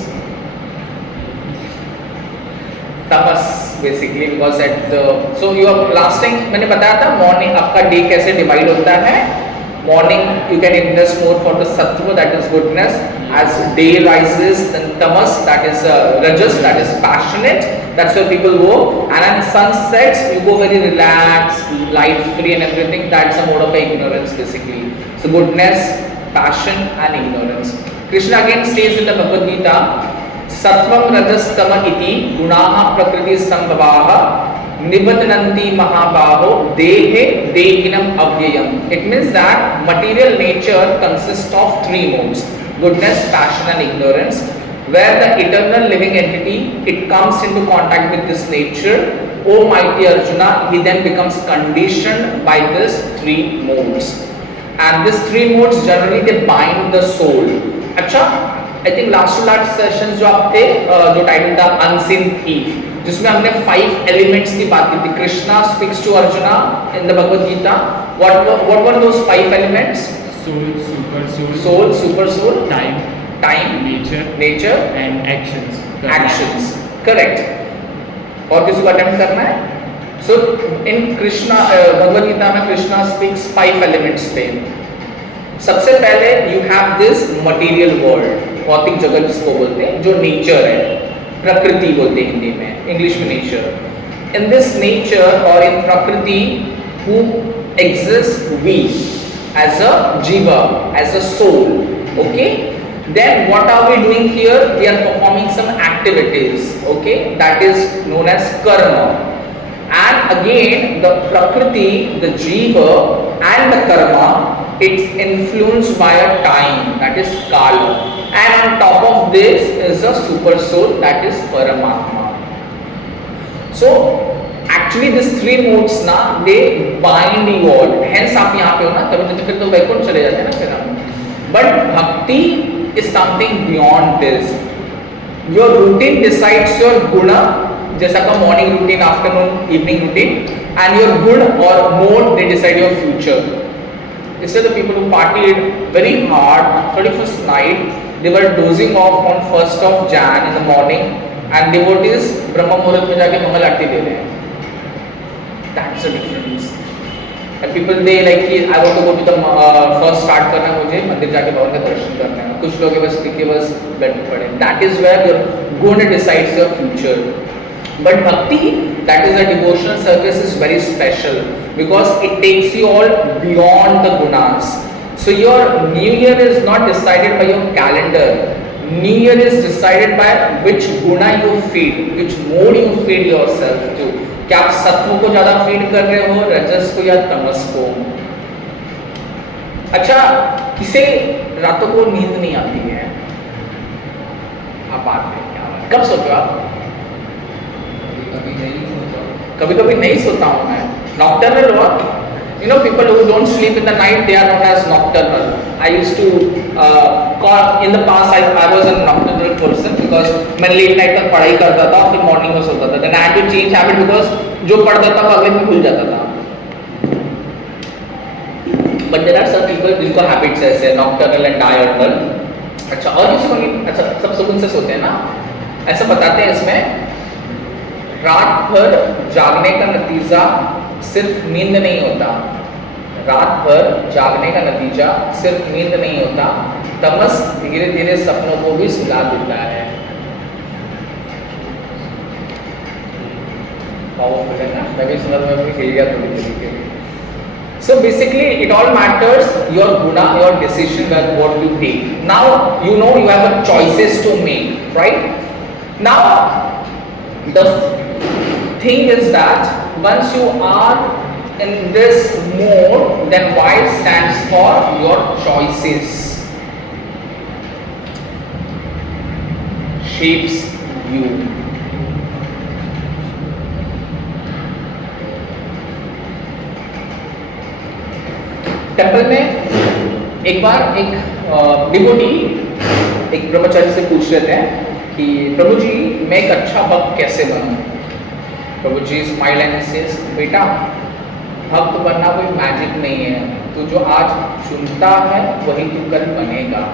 tamas basically, because at the so you are lasting, मैंने बताया था मॉर्निंग आपका डे कैसे डिवाइड होता है. Morning you can invest more for the sattva, that is goodness. As day rises, then tamas, that is rajas, that is passionate, that's where people go. And then sun sets, you go very relaxed, light free and everything. That's a mode of ignorance basically. So goodness, passion and ignorance. Krishna again says in the Bhagavad Gita, sattvam rajas tama iti gunaha prakriti sambhavaha nibbadhanti mahabaho dehe dehinam avyayam. It means that material nature consists of three modes: goodness, passion and ignorance. Where the eternal living entity, it comes into contact with this nature, O mighty Arjuna, he then becomes conditioned by these three modes. And these three modes generally they bind the soul. अच्छा, I think last to last sessions जो आप थे, जो title था unseen thief, जिसमें हमने 5 elements की बात की थी. Krishna speaks to Arjuna in the Bhagavad Gita. What were those 5 elements? Soul, super soul, Soul, super soul, time, time, nature, and actions. actions. Correct. और किसी को अटेम्प्ट करना है? So in Krishna Bhagavad Gita में Krishna speaks 5 elements पे. सबसे पहले you have this material world, भौतिक जगत जिसको बोलते हैं, जो nature है, प्रकृति बोलते हैं हिंदी में, इंग्लिश में nature. In this nature or in prakriti, who exists we as a jiva, as a soul, okay? Then what are we doing here? We are performing some activities, okay? That is known as karma. And again, the prakriti, the jiva and the karma, it's influenced by a time, that is kala. And on top of this is a super soul, that is Paramatma. So actually these three modes ना they bind you all. Hence आप यहाँ पे हो ना, तभी तो फिर तो वैकुंठ चले जाते हैं ना फिर हम. But bhakti is something beyond this. Your routine decides your guna, जैसा का morning routine, afternoon, evening routine, and your good or mode they decide your future. Instead the people who partied very hard 31st night, they were dozing off on 1st of Jan in the morning, and devotees ब्रह्म मुहूर्त में जाके मंगल आरती दे रहे हैं. That's the difference. And people they like कि I want to go to the first start करना है, मुझे मंदिर जाके भगवान का दर्शन करना है. कुछ लोग के बस बेड पे पड़े. That is where your guna decides your future. But bhakti, that is a devotional service, is very special because it takes you all beyond the gunas. So your new year is not decided by your calendar. New year is decided by which guna you feed, which mode you feed yourself to. क्या आप सत्व को ज्यादा feed कर रहे हो, रजस को या तमस को? अच्छा, किसे रातों को नींद नहीं आती है? आप बात करें क्या? कब सोते हो आप? कभी कभी नहीं सोता हूँ मैं. नॉक्टर्नल हो? You know, people who don't sleep in the night, they are known as nocturnal. I used to call in the past. I was a nocturnal person because मैं late night तक पढ़ाई करता था, फिर morning में सोता था. Then I had to change habit because जो पढ़ता था वो अगले दिन भूल जाता था. But there are some people जिनको habits ऐसे nocturnal and diurnal. अच्छा, और किसी को नहीं? अच्छा, सब सुकून से सोते हैं ना? ऐसा बताते हैं इसमें. रात भर जागने का नतीजा सिर्फ नींद नहीं होता. रात भर जागने का नतीजा सिर्फ नींद नहीं होता. तमस धीरे धीरे सपनों को भी सुला देता है. पावरफुल है ना? मैं भी सुना, मैं भी खेल गया थोड़ी देर के लिए. So basically it all matters your guna, your decision, that what you take. Now you know you have a choices to make, right? Now the thing is that once you are in this mode, then Y stands for your choices. Shapes you. Temple में एक बार एक devotee एक ब्रह्मचारी से पूछ रहे थे कि प्रभु जी मैं एक अच्छा भक्त कैसे बनूं. प्रभु जी स्माइल एंड सेज, बेटा भक्त बनना कोई मैजिक नहीं है, तो जो आज चुनता है वही तू कल बनेगा।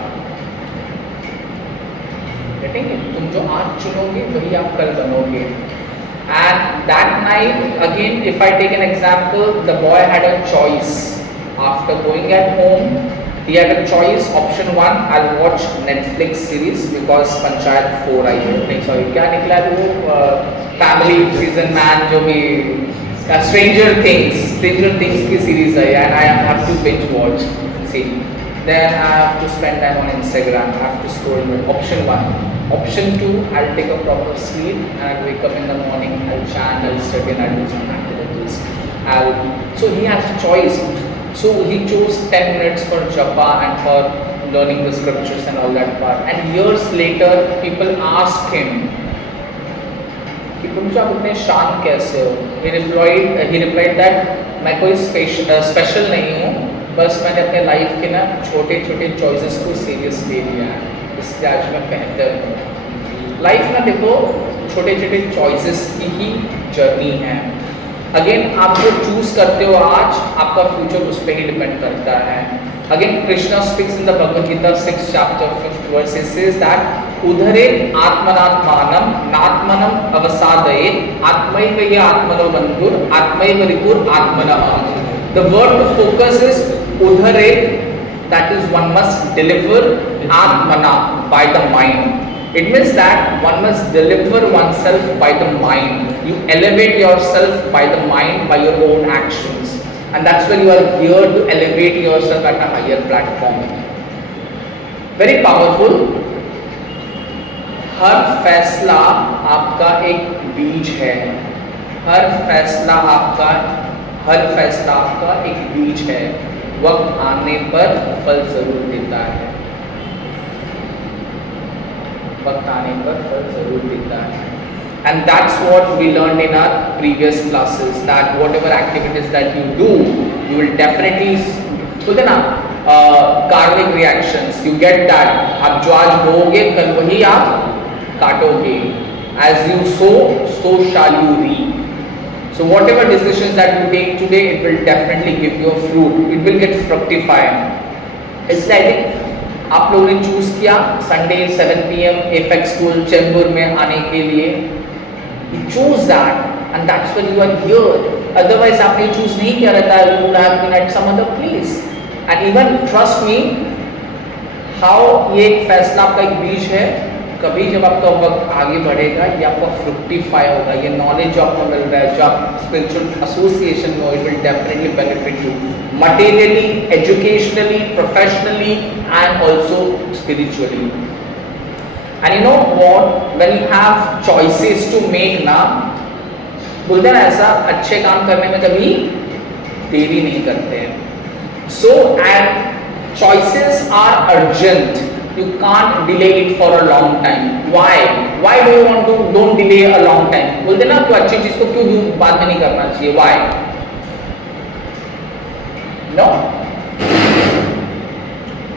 ठीक है, तुम जो आज चुनोगे वही आप कल बनोगे। And that night, again, if I take an example, the boy had a choice. After going at home, he had a choice. Option 1, I'll watch Netflix series because Panchayat 4 आई है, नहीं sorry, क्या निकला है वो family season man जो भी Stranger Things की series है, and I have to binge watch. See, then I have to spend time on Instagram. I have to scroll. Option 1. Option 2, I'll take a proper sleep and I'll wake up in the morning, I'll chant, I'll study, and I'll do some activities. So he has a choice. So he chose 10 minutes for japa and for learning the scriptures and all that part. And years later, people asked him, कि तुम आप इतने शांत कैसे हो? He replied that मैं कोई special नहीं हूँ, बस मैंने अपने लाइफ के ना छोटे छोटे चॉइसेस को सीरियस ले लिया है, इसलिए आज मैं बेहतर हूँ। लाइफ में देखो छोटे छोटे चॉइसेस की ही जर्नी है। अगेन आप जो चूज करते हो आज, आपका फ्यूचर उस पर ही डिपेंड करता है। Again Krishna speaks in the Bhagavad Gita 6th chapter 5th verse, it says that उधरे आत्मनात्मानम नात्मनम अवसादये आत्मैव हि आत्मनो बंधुर आत्मैव रिपुर आत्मनः। The word to focus is udhare, that is one must deliver atmana, by the mind. It means that one must deliver oneself by the mind. You elevate yourself by the mind, by your own actions, and that's when you are here to elevate yourself at a higher platform. Very powerful. हर फैसला आपका एक बीज है। हर फैसला आपका एक बीज है। वक्त आने पर फल जरूर देता है। वक्त आने पर फल जरूर देता है। And that's what we learned in our previous classes, that whatever activities that you do, you will definitely, बोलते ना karmic reactions, you get that। आप जो आज बोओगे कल वही आप काटोगे। As you sow, so shall you reap। So whatever decisions that you take today, it will definitely give you a fruit. It will get fructified। इसलिए I think आप लोगों ने चूज किया Sunday 7 PM AFAC School Chembur में आने के लिए। You choose that, and that's when you are here। Otherwise आपने चूज नहीं किया रहता, you would have been at some other place। And even trust me, how ये एक फैसला आपका एक बीज है, कभी जब आपका वक्त आगे बढ़ेगा ये आपका फ्रुक्टिफाई होगा। ये नॉलेज जो आपको मिल रहा है, जो आप स्पिरिचुअल एसोसिएशन में हो, it will definitely benefit you materially, educationally, professionally and also spiritually. And you know what, when you have choices to make ना, बोलते हैं ना ऐसा, अच्छे काम करने में कभी देरी नहीं करते हैं। So and choices are urgent, you can't delay it for a long time। why do you want to don't delay a long time? बोलते ना तो अच्छी चीज को क्यों बाद में नहीं करना चाहिए? why? No,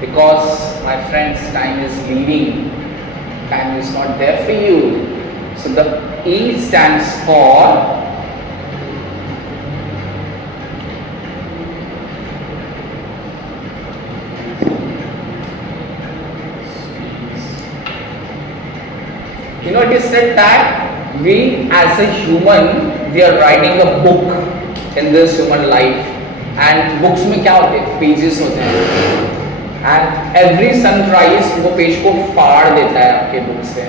because my friends, time is leaving, time is not there for you। so the E stands for you know, it is said that we as a human, we are writing a book in this human life, and books में क्या होते हैं? Pages होते हैं, and every sunrise वो page को फाड़ देता है आपके बुक से।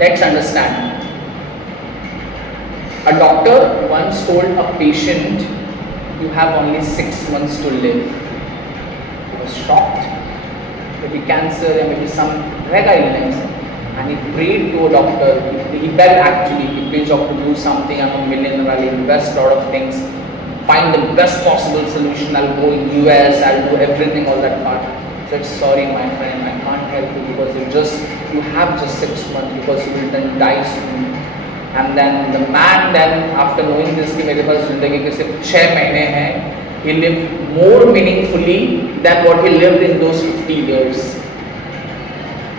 Let's understand। A doctor once told a patient, you have only 6 months to live। He was shocked, maybe cancer or maybe some rega illness, and he prayed to a doctor। He begged actually, he please doctor do something, I'm a millionaire, I'll invest a lot of things, find the best possible solution, I'll go in US, I'll do everything, all that part। He said, sorry my friend, I can't help you because you have just 6 months, because you will then die soon। And then the man then, after knowing this कि मेरे पास जिंदगी के सिर्फ 6 महीने हैं, he lived more meaningfully than what he lived in those 50 years।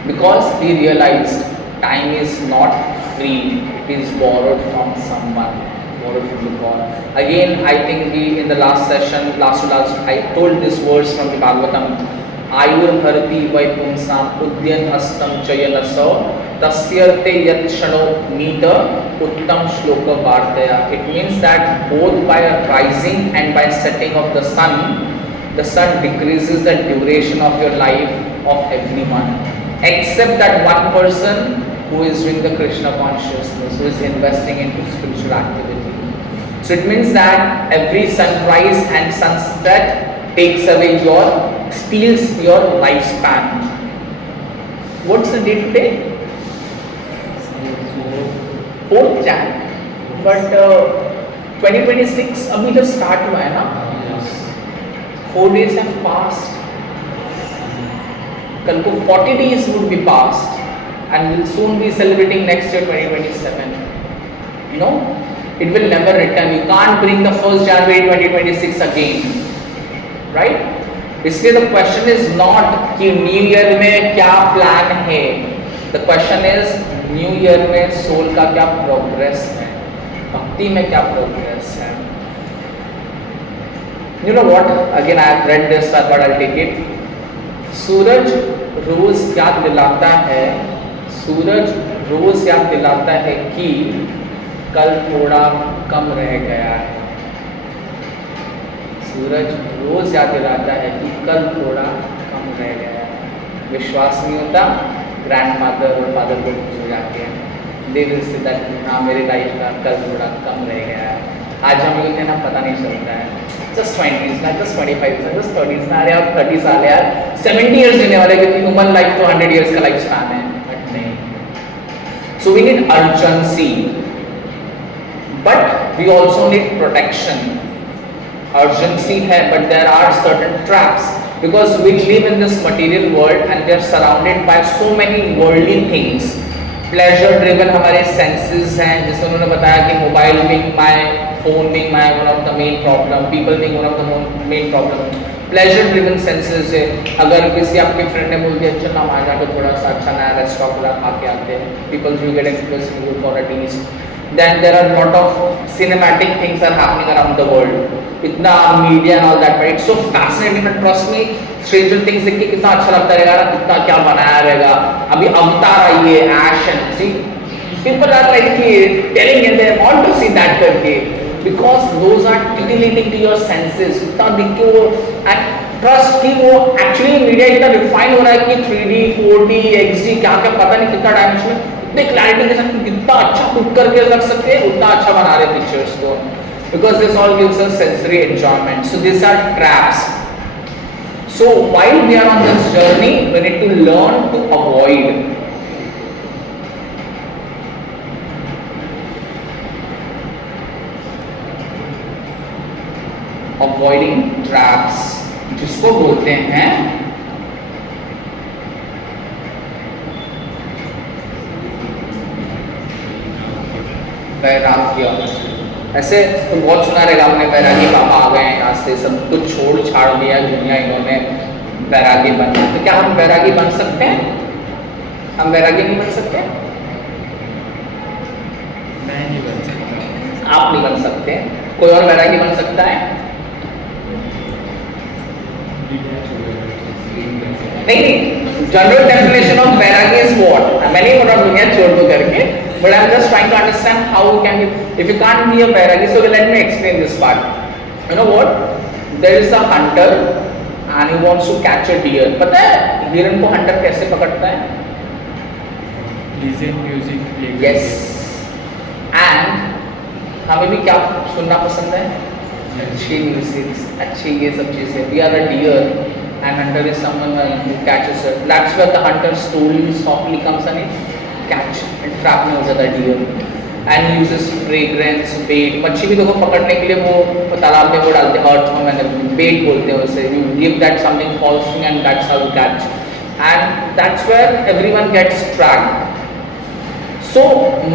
Because he realized time is not free, it is borrowed from someone। more of decode. Again, I think we in the last session, last to last, I told this verse from the Bhagavatam. Ayur harti vai pumsam udyan astam chayanaso tasyarte yat shano nita uttam shloka vartaya. It means that both by a rising and by setting of the sun decreases the duration of your life of everyone, except that one person who is doing the Krishna consciousness, who is investing into spiritual activity. So it means that every sunrise and sunset takes away steals your lifespan. What's the date today? 4th Jan. But 2026 अभी तो start हुआ है ना? 4 days have passed. कल को 40 days would be passed, and we'll soon be celebrating next year 2027. You know, it will never return. You can't bring the 1st January 2026 again, right? इसलिए the question is not कि new year में क्या plan है. The question is new year में soul का क्या progress है, भक्ति में क्या प्रोग्रेस है. You know what? Again, I have read this, but I'll take it. सूरज रोज याद दिलाता है, सूरज रोज याद दिलाता है कि कल थोड़ा कम रह गया है. सूरज रोज याद दिलाता है कि कल थोड़ा कम रह गया है. विश्वास नहीं होता, ग्रैंडफादर और फादर को पूछ जाते हैं, दे विल से दैट हाँ मेरी लाइफ का कल थोड़ा कम रह गया है. आज हम लोग ना पता नहीं चलता है. जस्ट 20s ना, जस्ट 25 ना, जस्ट 30s ना. अरे आप 30 साल यार 70 इयर्स जीने वाले, क्योंकि ह्यूमन लाइफ तो 100 इयर्स का लाइफ स्पैन है. बट नहीं. So we need urgency, but we also need protection. Urgency है, but there are certain traps, because we live in this material world and we are surrounded by so many worldly things. Pleasure driven हमारे senses हैं, जैसे उन्होंने बताया कि mobile being my phone being my one of the main problem, people being one of the main problem. Pleasure driven senses है. अगर किसी आपके फ्रेंड ने बोल दिया चल ना वहाँ जाकर थोड़ा सा अच्छा नया रेस्टोरेंट वगैरह खा के आते हैं, people will get influenced to go for a taste. Then there are lot of cinematic things are happening around the world. इतना media and all that, but it's so fascinating. And trust me, Stranger Things देख के कितना अच्छा लगता है यार, कितना क्या बनाया रहेगा. अभी अवतार आई है, Ash and see, people are like telling and they want to see that करके, because those are stimulating to your senses. इतना दिख के वो, and trust कि वो actually media इतना refine हो रहा है कि 3D, 4D, XD क्या क्या पता नहीं कितना dimension में इतने क्लैरिटी के साथ कितना अच्छा कुक करके रख सकते हैं, उतना अच्छा बना रहे पिक्चर्स को, because this all gives us sensory enjoyment. So these are traps. So while we are on this journey, we need to learn to avoid. Avoiding traps, जिसको बोलते हैं वैराग्य. ऐसे तो बहुत सुना रहेगा आपने, वैरागी बाबा आ गए हैं यहाँ से, सब कुछ छोड़ छाड़ दिया दुनिया, इन्होंने वैरागी बन गए. तो क्या हम वैरागी बन सकते हैं? हम वैरागी नहीं बन सकते? मैं नहीं बन सकता. आप नहीं बन सकते, कोई और वैरागी बन सकता है? नहीं. General definition of vairagi is what? मैंने बोला दुनिया छोड़ दो करके, but I'm just trying to understand how you can be, if you can't be a vairagi. So let me explain this part. You know what? There is a hunter and he wants to catch a deer. पता है हिरन को hunter कैसे पकड़ता है? Pleasant music play. Yes. And हमें भी क्या सुनना पसंद है? अच्छी म्यूजिक, अच्छी ये सब चीजें. We are a deer and hunter is someone who catches it. That's where the hunter slowly softly comes and catch and trap में हो जाता है deer. And uses fragrance, bait. मच्छी भी देखो पकड़ने के लिए वो तालाब में वो डालते हैं, अर्थ में मैंने bait बोलते हैं उसे. You give that something false thing and that's how you catch. And that's where everyone gets trapped. So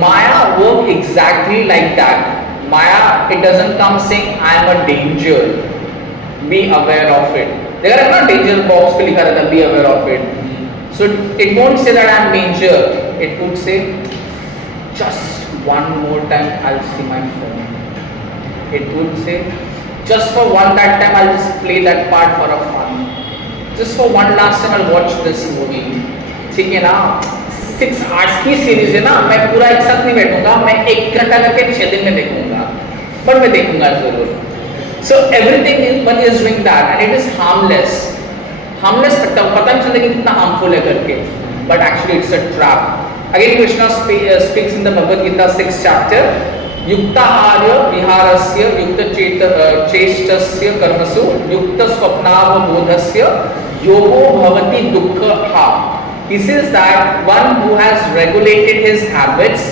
Maya work exactly like that. Maya, it doesn't come saying I am a danger. Be aware of it. There are not danger box पे लिखा रहता है be aware of it. So it won't say that I am danger. It would say just one more time I'll see my phone. It would say, just for one that time I'll just play that part for a fun. Just for one last time I'll watch this movie. ठीक है ना? 6 hours की series है ना, मैं पूरा एक साथ नहीं बैठूंगा, मैं 1 घंटा करके 6 दिन में देखूंगा, पर मैं देखूंगा जरूर. So everything one is doing that and it is harmless. Harmless पता नहीं चलता कि कितना harmful है करके, but actually it's a trap. Again Krishna speaks in the Bhagavad Gita 6th chapter. युक्ताहार विहारस्य युक्त चेष्टस्य कर्मसु युक्त स्वप्नावबोधस्य योगो भवति दुःखः. He says that one who has regulated his habits,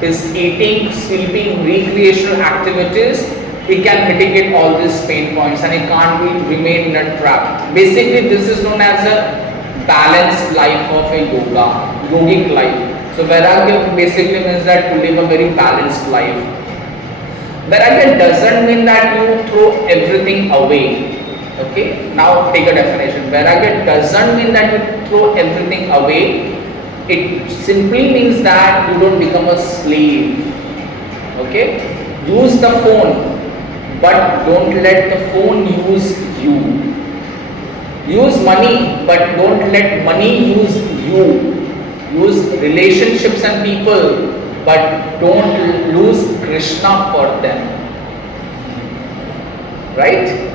his eating, sleeping, recreational activities, he can mitigate all these pain points and he can't remain in a trap. Basically this is known as a balanced life of a yogic life. So Vairagya basically means that to live a very balanced life. Vairagya doesn't mean that you throw everything away. Okay, now take a definition. Vairagya doesn't mean that you throw everything away. It simply means that you don't become a slave. Okay, use the phone, but don't let the phone use you. Use money, but don't let money use you. Use relationships and people, but don't lose Krishna for them. Right?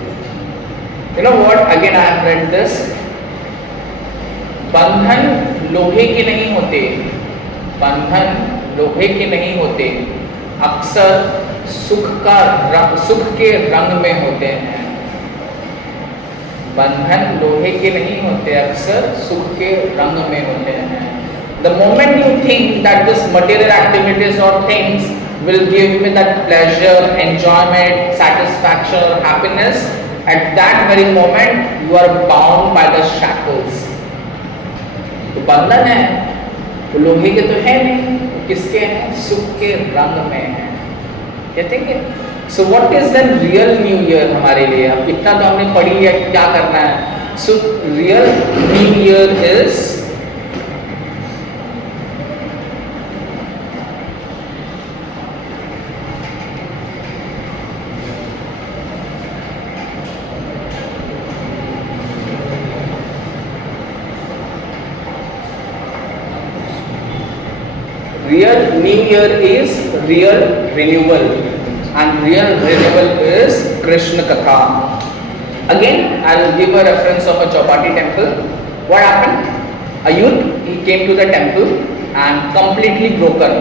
You know what? Again I have read this. बंधन लोहे के नहीं होते, बंधन लोहे के नहीं होते, अक्सर सुख के रंग में होते हैं. बंधन लोहे के नहीं होते, अक्सर सुख के रंग में होते हैं. The moment you think that this material activities or things will give me that pleasure, enjoyment, satisfaction or happiness, at that very moment you are bound by the shackles. तो बंधन है, तो लोहे के तो है नहीं, किसके हैं? सुख के रंग में है. कहते हैं. So what is the real New Year हमारे लिए? अब इतना तो हमने पढ़ी लिया कि क्या करना है. So real New Year is real New Year is real renewal, and real renewal is Krishna Katha. Again, I will give a reference of a Chowpatty temple. What happened? A youth, he came to the temple and completely broken,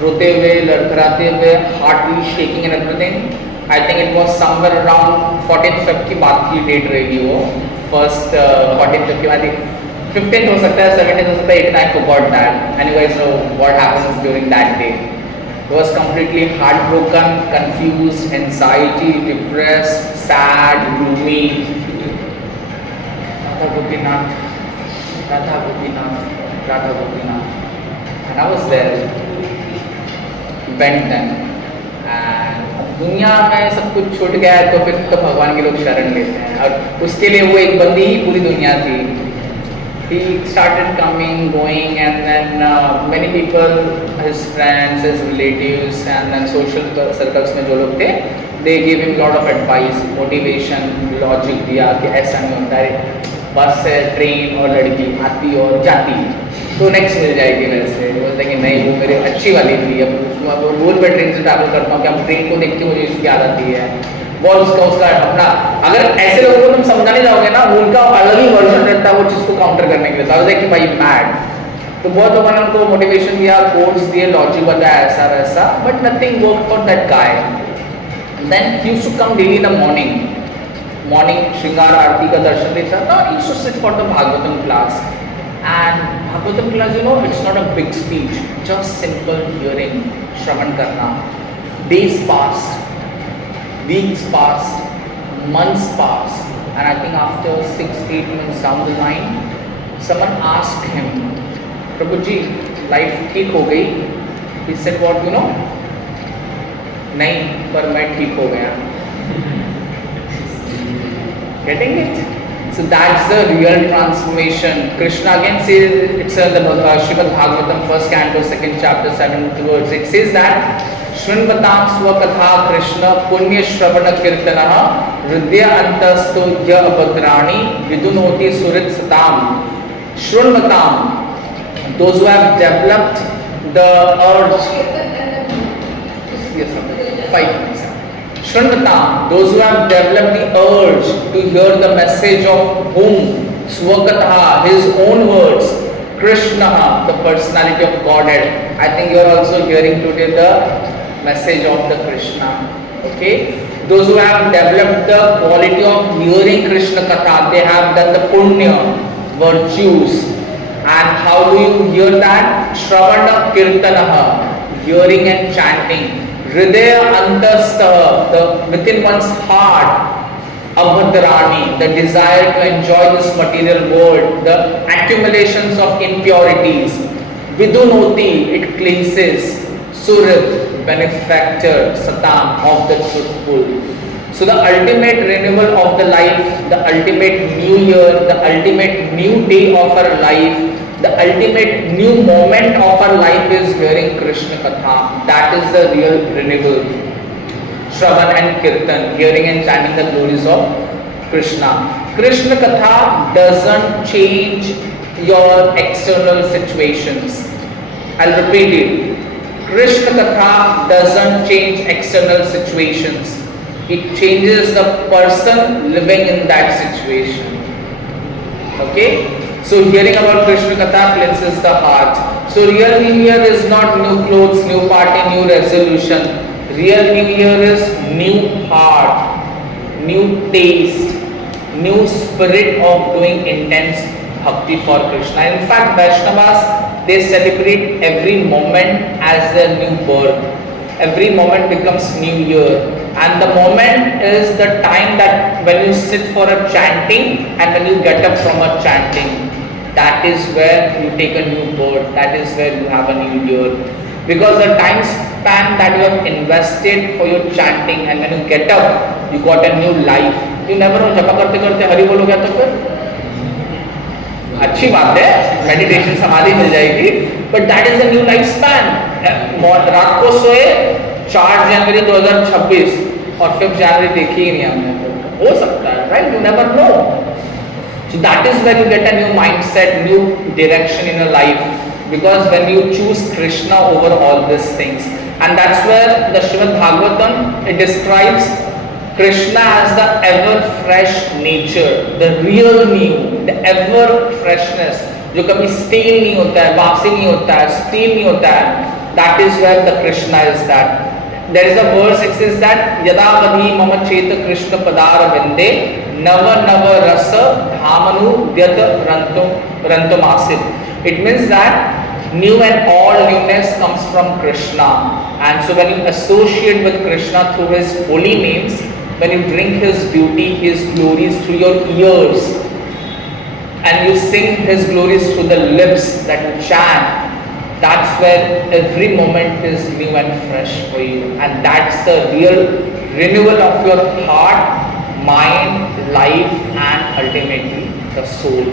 रोते हुए, लड़खड़ाते हुए, heart shaking and everything. I think it was somewhere around 14th Feb की बात की date रहेगी वो. First 14th Feb की बात. 15th हो सकता है, 17th हो सकता है, 18th I forgot that. And you guys know what happens during that day. He was completely heartbroken, confused, anxiety, depressed, sad, gloomy. Radha Gopinath, Radha Gopinath, Radha Gopinath. And I was there. Went then. And दुनिया में सब कुछ छूट गया है तो फिर तो भगवान के लोग शरण लेते हैं. और उसके लिए वो एक बंदी ही पूरी दुनिया थी. He started coming, going, and then many people, his friends, his relatives, and then social circles में जो लोग थे, they gave him lot of advice, motivation, logic दिया कि ऐसा नहीं होता है. बस से ट्रेन और लड़की आती और जाती तो नेक्स्ट मिल जाएगी वैसे. बोलते कि नहीं वो मेरी अच्छी वाली थी. अब रोज मैं ट्रेन से ट्रैवल करता हूँ कि अब ट्रेन को देख के मुझे इसकी याद आती है. बहुत उसका अपना. अगर ऐसे लोगों को तुम समझाने जाओगे ना, वो उनका अलग ही वर्जन रहता है वो चीज़ को काउंटर करने के लिए. तो कि भाई मैड. तो बहुत लोगों ने उनको मोटिवेशन दिया, कोर्स दिए, लॉजिक बताया ऐसा वैसा, but nothing work for that guy. Then he used to come daily in the morning shringar aarti का दर्शन लेता था. He used to sit for the Bhagavatam class. And Bhagavatam class, you know, it's not a big speech, just simple hearing, श्रवण करना. Days passed, weeks passed, months passed, and I think after 6-8 months down the line, someone asked him, Prabhuji, life ठीक हो गई? He said, what, you know? नहीं, पर मैं ठीक हो गया. Getting it? So that's the real transformation. Krishna again says, it's in the Srimad Bhagavatam, 1st canto, 2nd chapter, 7th verse. It says that शृण्वतां स्वकथा Krishna पुण्य श्रवण कीर्तनः हृदय अंतस्तो य अभद्राणि विदुनोति सुहृत् सताम. शृण्वतां, those who have developed the urge. Yes, sir. 5 minutes. Shranvatam, those who have developed the urge to hear the message of whom? Swakatha, his own words. Krishna, the personality of Godhead. I think you are also hearing today the message of the Krishna. Okay? Those who have developed the quality of hearing Krishna Katha, they have done the punya, virtues. And how do you hear that? Shravana Kirtanaha, hearing and chanting. Hridaya Antastha, the within one's heart. Abhadrani, the desire to enjoy this material world, the accumulations of impurities. Vidunoti, it cleanses. Surit, benefactor, Satam, of the truthful. So the ultimate renewal of the life, the ultimate new year, the ultimate new day of our life, the ultimate new moment of our life is hearing Krishna Katha. That is the real renewal. Shravan and Kirtan, hearing and chanting the glories of Krishna. Krishna Katha doesn't change your external situations. I'll repeat it. Krishna Katha doesn't change external situations. It changes the person living in that situation. Okay? So hearing about Krishna Katha cleanses the heart. So real New Year is not new clothes, new party, new resolution. Real New Year is new heart, new taste, new spirit of doing intense bhakti for Krishna. In fact, Vaishnavas, they celebrate every moment as their new birth. Every moment becomes New Year. And the moment is the time that when you sit for a chanting and when you get up from a chanting, that is where you take a new birth, that is where you have a new year. Because the time span that you have invested for your chanting and when you get up, you got a new life. You never know, जपा करते करते हरि बोलोगे तो फिर अच्छी बात है, meditation समाधि मिल जाएगी, but that is the new life span. रात को सोए 4 जनवरी 2026 और 5 जनवरी देखी ही नहीं हमने, हो सकता है, right? You never know. So that is where you get a new mindset, new direction in your life. Because when you choose Krishna over all these things, and that's where the Srimad Bhagavatam, it describes Krishna as the ever fresh nature, the real new, the ever freshness, जो कभी stale नहीं होता है, वापसी नहीं होता है, stale नहीं होता है. That is where the Krishna is that. There is a verse it says that Yadav mama cheta Krishna padara vinde nava nava rasa dhamanu dyata rantum asit. It means that new and all newness comes from Krishna. And so when you associate with Krishna through his holy names, when you drink his beauty, his glories through your ears, and you sing his glories through the lips that you chant, that's where every moment is new and fresh for you. And that's the real renewal of your heart, mind, life, and ultimately the soul.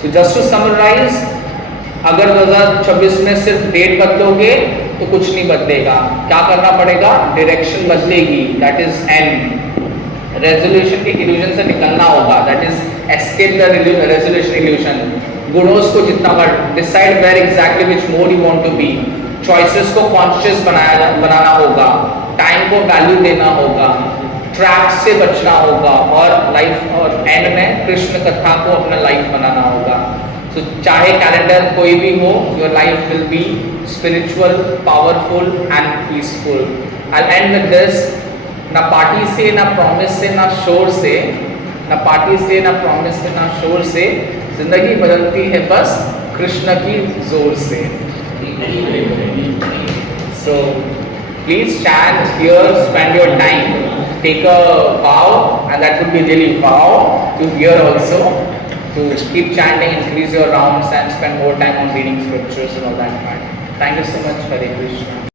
So just to summarize, अगर 2026 में सिर्फ date बदलोगे तो कुछ नहीं बदलेगा. क्या करना पड़ेगा? डायरेक्शन बदलेगी. दैट इज एन रेजोल्यूशन के इल्यूजन से निकलना होगा. That is escape the resolution illusion. गुणों को जितना बार decide where exactly which mode you want to be. Choices को कॉन्शियस बनाना होगा. टाइम को वैल्यू देना होगा. ट्रैप से बचना होगा और लाइफ और एंड में कृष्ण कथा को अपना लाइफ बनाना होगा. So, चाहे कैलेंडर कोई भी हो, your life will be spiritual, powerful and peaceful. I'll end with this. ना पार्टी से, ना प्रॉमिस से, ना शोर से, ना पार्टी से, ना प्रॉमिस से, ना शोर से, जिंदगी बदलती है बस कृष्ण की जोर से. So, please chant here, spend your time, take a vow, and that would be really vow to hear also. To keep chanting, increase your rounds and spend more time on reading scriptures and all that part. Thank you so much, Hare Krishna.